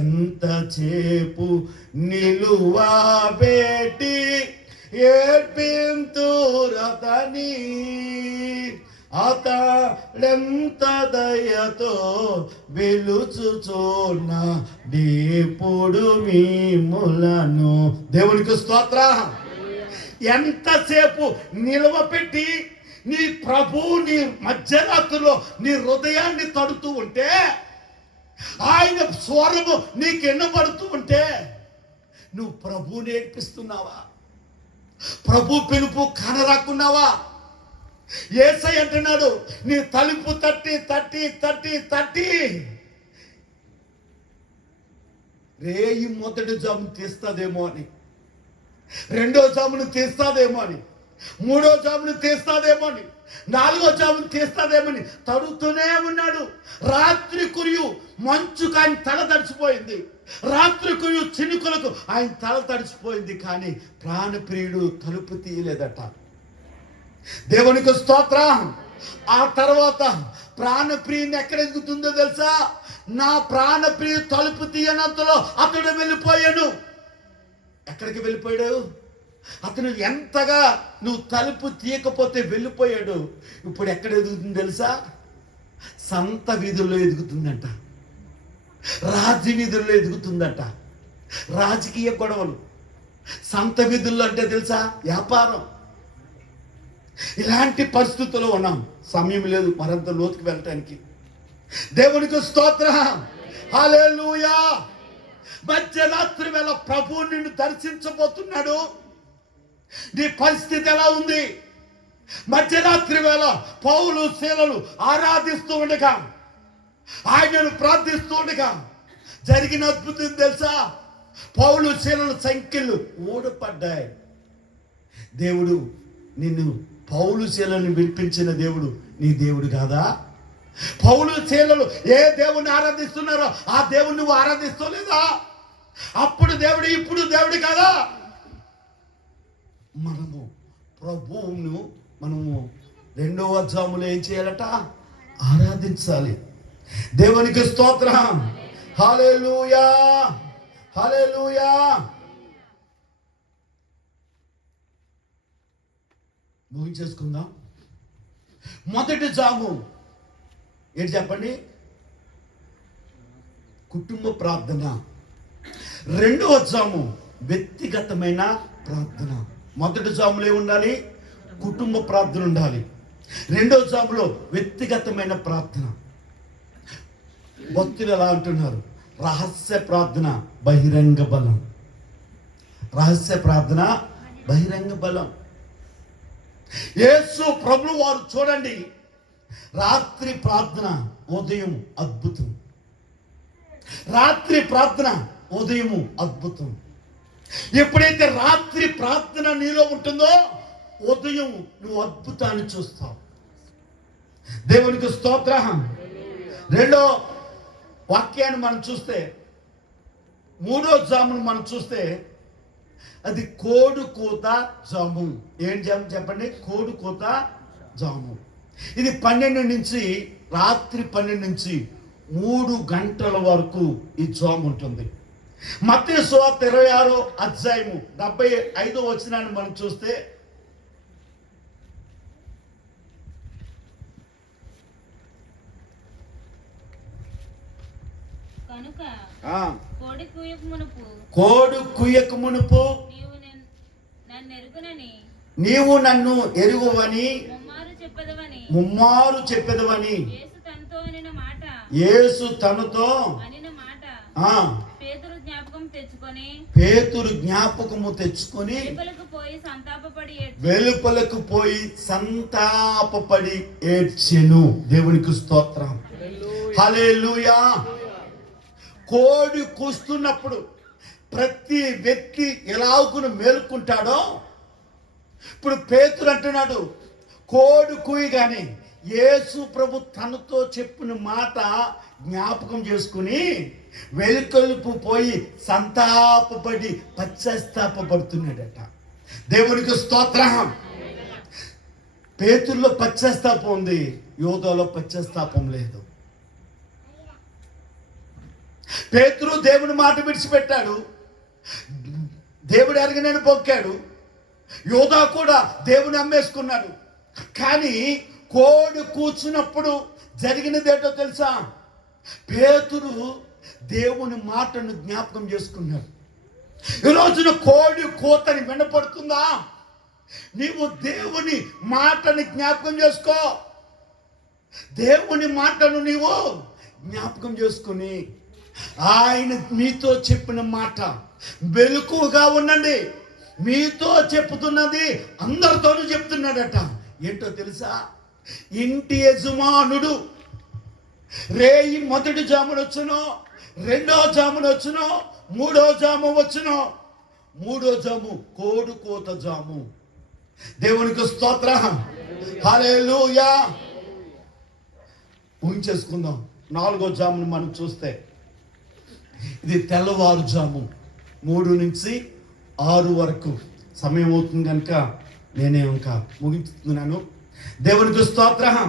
ఎంతసేపు నిలువబెట్టి ఏడ్పింతురతని, అతడెంత దయతో వెలుచుచున్న దేవుడు మిమ్ములను. దేవునికి స్తోత్రం. ఎంతసేపు నిలవపెట్టి నీ ప్రభు నీ మధ్యరాత్రిలో నీ హృదయాన్ని తడుతూ ఉంటే, ఆయన స్వరము నీకు ఎన్నబడుతూ ఉంటే నువ్వు ప్రభువుని ఏడ్పిస్తున్నావా? ప్రభు పిలుపు కానరాకున్నావా? యేసయ్య అంటున్నాడు, నీ తలుపు తట్టి తట్టి తట్టి తట్టి రేయి మొదటి జామును తీస్తాదేమో అని, రెండో జామును తీస్తాదేమో అని, మూడో జామును తీస్తాదేమో అని, నాలుగో జామును తీస్తాదేమని తడుతూనే ఉన్నాడు. రాత్రి కురియు మంచుకు ఆయన తల తడిచిపోయింది. రాత్రి కురియు చినుకులకు ఆయన తల తడిచిపోయింది. కానీ ప్రాణప్రియుడు తలుపు తీయలేదట. దేవునికి స్తోత్రం. ఆ తర్వాత ప్రాణప్రియుని ఎక్కడ ఎదుగుతుందో తెలుసా? నా ప్రాణప్రియ తలుపు తీయనంతలో అతడు వెళ్ళిపోయాడు. ఎక్కడికి వెళ్ళిపోయాడు? అతను ఎంతగా నువ్వు తలుపు తీయకపోతే వెళ్ళిపోయాడు. ఇప్పుడు ఎక్కడ ఎదుగుతుంది తెలుసా? సంత వీధుల్లో ఎదుగుతుందంట, రాజ వీధుల్లో ఎదుగుతుందంట. రాజకీయ గొడవలు సంత వీధుల్లో అంటే తెలుసా? వ్యాపారం. ఇలాంటి పరిస్థితుల్లో ఉన్నాం. సమయం లేదు మరింత లోతుకు వెళ్ళటానికి. దేవునికి స్తోత్రం. హల్లెలూయా. మధ్యరాత్రి వేళ ప్రభువు నిన్ను దర్శించబోతున్నాడు. నీ పరిస్థితి ఎలా ఉంది? మధ్యరాత్రి వేళ పౌలు శీలలు ఆరాధిస్తూ ఉండగా, ఆయనను ప్రార్థిస్తూ ఉండగా జరిగిన అద్భుతం తెలుసా? పౌలు శీలలు సంఖ్యలు ఊడపడ్డాయి. దేవుడు నిన్ను, పౌలు శీలను విడిపించిన దేవుడు నీ దేవుడు కాదా? పౌలు శీలలు ఏ దేవుణ్ణి ఆరాధిస్తున్నారో ఆ దేవుణ్ణి నువ్వు ఆరాధిస్తలేదా? అప్పుడు దేవుడు ఇప్పుడు దేవుడు కాదా? మనము ప్రభువును మనము రెండవ జాములో ఏం చేయాలట? ఆరాధించాలి. దేవునికి స్తోత్రం. హల్లెలూయా, హల్లెలూయా. ముగించేసుకుందాం. మొదటి జాము ఏంటి చెప్పండి? కుటుంబ ప్రార్థన. రెండవ జాము వ్యక్తిగతమైన ప్రార్థన. మొదటి జాములో ఉండాలి, కుటుంబ ప్రార్థన ఉండాలి. రెండవ జాములో వ్యక్తిగతమైన ప్రార్థన. భక్తులు ఎలా అంటున్నారు? రహస్య ప్రార్థన బహిరంగ బలం. రహస్య ప్రార్థన బహిరంగ బలం. యేసు ప్రభువు వారు చూడండి, రాత్రి ప్రార్థన ఉదయం అద్భుతం. రాత్రి ప్రార్థన ఉదయము అద్భుతం. ఎప్పుడైతే రాత్రి ప్రార్థన నీలో ఉంటుందో ఉదయం నువ్వు అద్భుతాన్ని చూస్తావు. దేవునికి స్తోత్రం. రెండో వాక్యాన్ని మనం చూస్తే, మూడో జామును మనం చూస్తే అది కోడు కూత జాము. ఏం జాము చెప్పండి? కోడు కూత జాము. ఇది 12 నుంచి రాత్రి 12 నుంచి 3 గంటల వరకు ఈ జాము ఉంటుంది. మత్తయి సువార్త 26వ అధ్యాయము 75వ వచనాన్ని మనం చూస్తే, కనుక కోడి కుయ్యక మునుపు నీవు నన్ను ఎరుగువని ముమ్మారు చెప్పెదవని యేసు తనతో ఆ పేతురు జ్ఞాపకం తెచ్చుకొని పేతురు జ్ఞాపకము తెచ్చుకొని వెలుపలకు పోయి సంతాపపడి ఏడ్చెను. దేవునికి స్తోత్రం. హల్లెలూయా. కోడి కూస్తున్నప్పుడు ప్రతి వ్యక్తి ఎలాగును మేలుకుంటాడో, ఇప్పుడు పేతురు అంటున్నాడు కోడి కూయగానే యేసు ప్రభు తనతో చెప్పిన మాట జ్ఞాపకం చేసుకుని వెలుకలుపు పోయి సంతాపపడి పశ్చాత్తాపడుతున్నాడట. దేవునికి స్తోత్రం. పేతురులో పశ్చాత్తాపం ఉంది, యోధాలో పశ్చాత్తాపం లేదు. పేతురు దేవుని మాట విడిచిపెట్టాడు, దేవుడు ఎరగనని పొక్కాడు. యోధా కూడా దేవుని అమ్మేసుకున్నాడు. కానీ కోడి కూర్చున్నప్పుడు జరిగినదేటో తెలుసా? పేతురు దేవుని మాటను జ్ఞాపకం చేసుకున్నాడు. ఈ రోజున కోడి కూతని వినపడుతుందా? నీవు దేవుని మాటని జ్ఞాపకం చేసుకో. దేవుని మాటను నీవు జ్ఞాపకం చేసుకుని ఆయన మీతో చెప్పిన మాట వెలుగుగా ఉండండి. మీతో చెప్తున్నది అందరితోనూ చెప్తున్నాడట. ఏంటో తెలుసా? ఇంటి యజమానుడు రేయి మొదటి జామున వచ్చునో, రెండో జామున వచ్చునో, మూడో జాము వచ్చునో, మూడో జాము కోడి కోత జాము. దేవునికి స్తోత్రం. హల్లెలూయా. ఊహించేసుకుందాం. నాలుగో జామును మనం చూస్తే ఇది తెల్లవారుజాము 3 నుంచి 6 వరకు సమయం అవుతుంది కనుక నేనే ఇంకా ముగిస్తున్నాను. దేవునికి స్తోత్రం.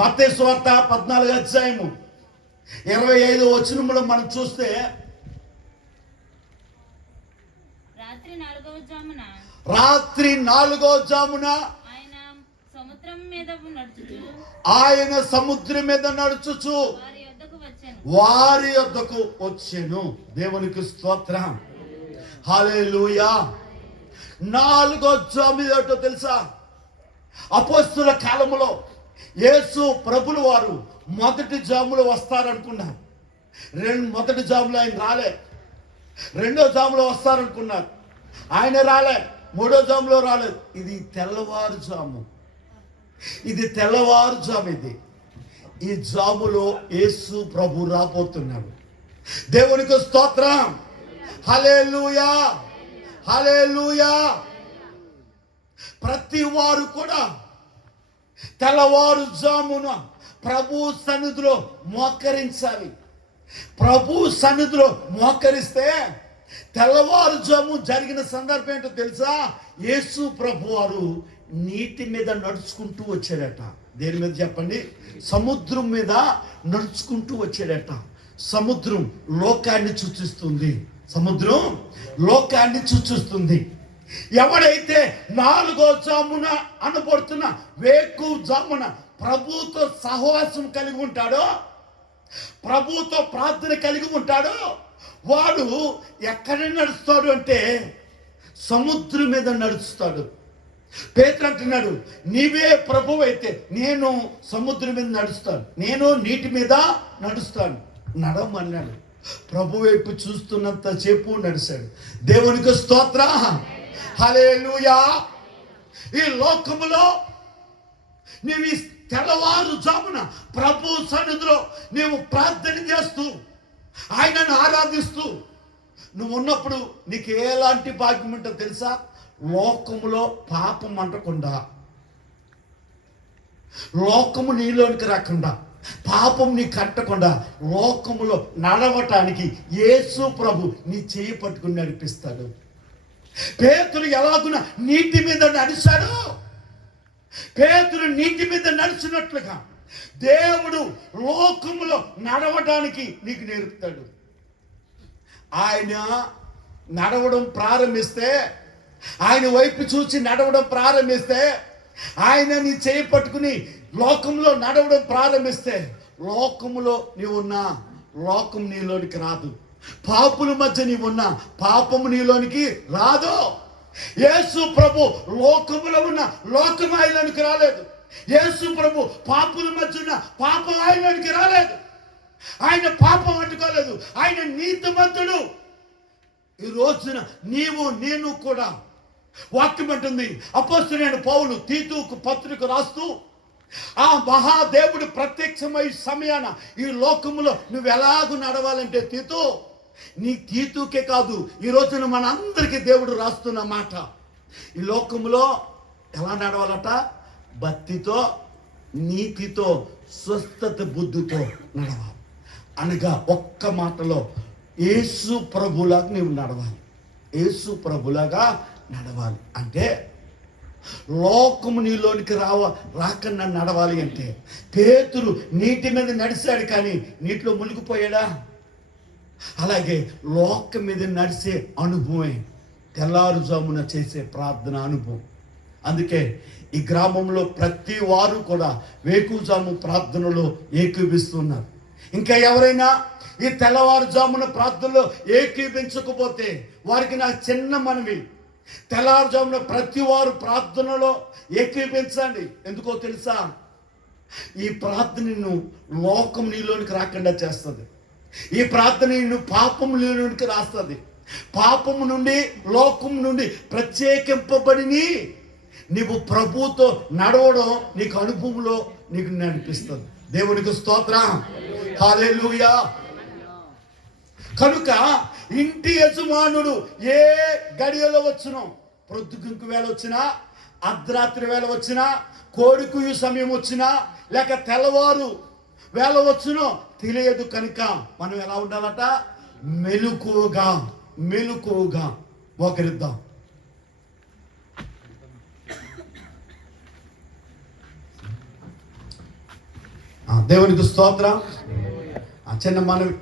మత్తయి సువార్త 14వ అధ్యాయము 25వ వచనంలో మనం చూస్తే రాత్రి 4వ జామున ఆయన సముద్రం మీద నడుచుచు వారి యొద్దకు వచ్చెను. దేవునికి స్తోత్రం. హల్లెలూయా. 4వ జాము ఏటో తెలుసా? అపోస్తుల కాలములో యేసు ప్రభుల వారు మొదటి జాములో వస్తారనుకున్నారు. మొదటి జాములో ఆయన రాలే. రెండో జాములో వస్తారనుకున్నారు, ఆయన రాలే. మూడో జాములో రాలేదు. ఇది తెల్లవారుజాము. ఇది తెల్లవారుజాము. ఈ జాములో యేసు ప్రభు రాబోతున్నాడు. దేవునికి స్తోత్రం. హల్లెలూయా. హల్లెలూయా. ప్రతి వారు కూడా తెల్లవారుజామున ప్రభు సన్నిధిలో మోకరించాలి. ప్రభు సన్నిధిలో మోకరిస్తే తెల్లవారుజాము జరిగిన సందర్భం ఏంటో తెలుసా? యేసు ప్రభు వారు నీటి మీద నడుచుకుంటూ వచ్చాడట. దేని మీద చెప్పండి? సముద్రం మీద నడుచుకుంటూ వచ్చాడట. సముద్రం లోకాన్ని సూచిస్తుంది. సముద్రం లోకాన్ని సూచిస్తుంది. ఎవడైతే 4వ జామున అనబడుతున్న వేకువ జామున ప్రభుతో సహవాసం కలిగి ఉంటాడో, ప్రభుతో ప్రార్థన కలిగి ఉంటాడో, వాడు ఎక్కడ నడుస్తాడు అంటే సముద్రం మీద నడుస్తాడు. పేతురు అంటున్నాడు, నీవే ప్రభువు అయితే నేను సముద్రం మీద నడుస్తాను, నేను నీటి మీద నడుస్తాను, నడవమన్నాడు. ప్రభు వైపు చూస్తున్నంత సేపు నడిచాడు. దేవునికి స్తోత్రం. హల్లెలూయా. ఈ లోకములో నీవు ఈ తెల్లవారుజామున ప్రభు సన్నిధిలో నీవు ప్రార్థన చేస్తూ ఆయనను ఆరాధిస్తూ నువ్వు ఉన్నప్పుడు నీకు ఎలాంటి భాగ్యం ఉంటుందో తెలుసా? లోకములో పాపం అంటకుండా, లోకము నీలోనికి రాకుండా, పాపం నీ కట్టకుండా లోకములో నడవటానికి యేసు ప్రభు నీ చేయి పట్టుకుని నడిపిస్తాడు. పేతురు ఎలాగున నీటి మీద నడిచాడు. పేతురు నీటి మీద నడిచినట్లుగా దేవుడు లోకములో నడవడానికి నీకు నేర్పుతాడు. ఆయన నడవడం ప్రారంభిస్తే, ఆయన వైపు చూసి నడవడం ప్రారంభిస్తే, ఆయన నీ చేయి పట్టుకుని లోకంలో నడవడం ప్రారంభిస్తే లోకములో నీవున్నా లోకం నీలోనికి రాదు. పాపుల మధ్య నీవున్నా పాపము నీలోనికి రాదు. యేసు ప్రభు లోకములో ఉన్న లోకం ఆయనలోనికి రాలేదు. యేసు ప్రభు పాపుల మధ్య ఉన్న పాపం ఆయనలోనికి రాలేదు. ఆయన పాపం అంటుకోలేదు, ఆయన నీతిమంతుడు. ఈ రోజున నీవు నేను కూడా వాక్యం అంటుంది, అపోస్తలుడైన పౌలు తీతుకు పత్రిక రాస్తూ, ఆ మహాదేవుడు ప్రత్యక్షమై సమయాన ఈ లోకములో నువ్వు ఎలాగూ నడవాలంటే తీతు, నీ తీతుకే కాదు ఈ రోజున మన అందరికీ దేవుడు రాస్తున్న మాట, ఈ లోకములో ఎలా నడవాలట? భక్తితో, నీతితో, స్వస్థత బుద్ధితో నడవాలి. అనగా ఒక్క మాటలో యేసు ప్రభులాగా నీవు నడవాలి. యేసు ప్రభులాగా నడవాలి అంటే లోకము నీలోనికి రాకన్నా నడవాలి అంటే, పేతురు నీటి మీద నడిచాడు కానీ నీటిలో మునిగిపోయాడా? అలాగే లోకం మీద నడిచే అనుభవమే తెల్లారుజామున చేసే ప్రార్థన అనుభవం. అందుకే ఈ గ్రామంలో ప్రతి వారు కూడా వేకువజాము ప్రార్థనలో ఏకీభిస్తున్నారు. ఇంకా ఎవరైనా ఈ తెల్లవారుజామున ప్రార్థనలో ఏకీభించకపోతే వారికి నా చిన్న మనవి, తెల్లవారుజామున ప్రతి వారు ప్రార్థనలో ఏకీభించండి. ఎందుకో తెలుసా? ఈ ప్రార్థనను లోకం నీలోనికి రాకుండా చేస్తుంది. ఈ ప్రార్థన నిన్ను పాపం నీలోనికి రాస్తుంది. పాపము నుండి, లోకం నుండి ప్రత్యేకింపబడి నీవు ప్రభుతో నడవడం నీకు అనుభవంలో నీకు నడిపిస్తుంది. దేవునికి స్తోత్రం, హల్లెలూయా. కనుక ఇంటి యజమానుడు ఏ గడియలో వచ్చునో, ప్రొద్దుగుంకు వేళ వచ్చినా, అర్ధరాత్రి వేళ వచ్చినా, కోడికుయు సమయం వచ్చినా, లేక తెల్లవారు వేళ వచ్చునో తెలియదు. కనుక మనం ఎలా ఉండాలట? మెలకువగా మోకరిద్దాం. దేవునికి స్తోత్రం. చిన్న మనవి.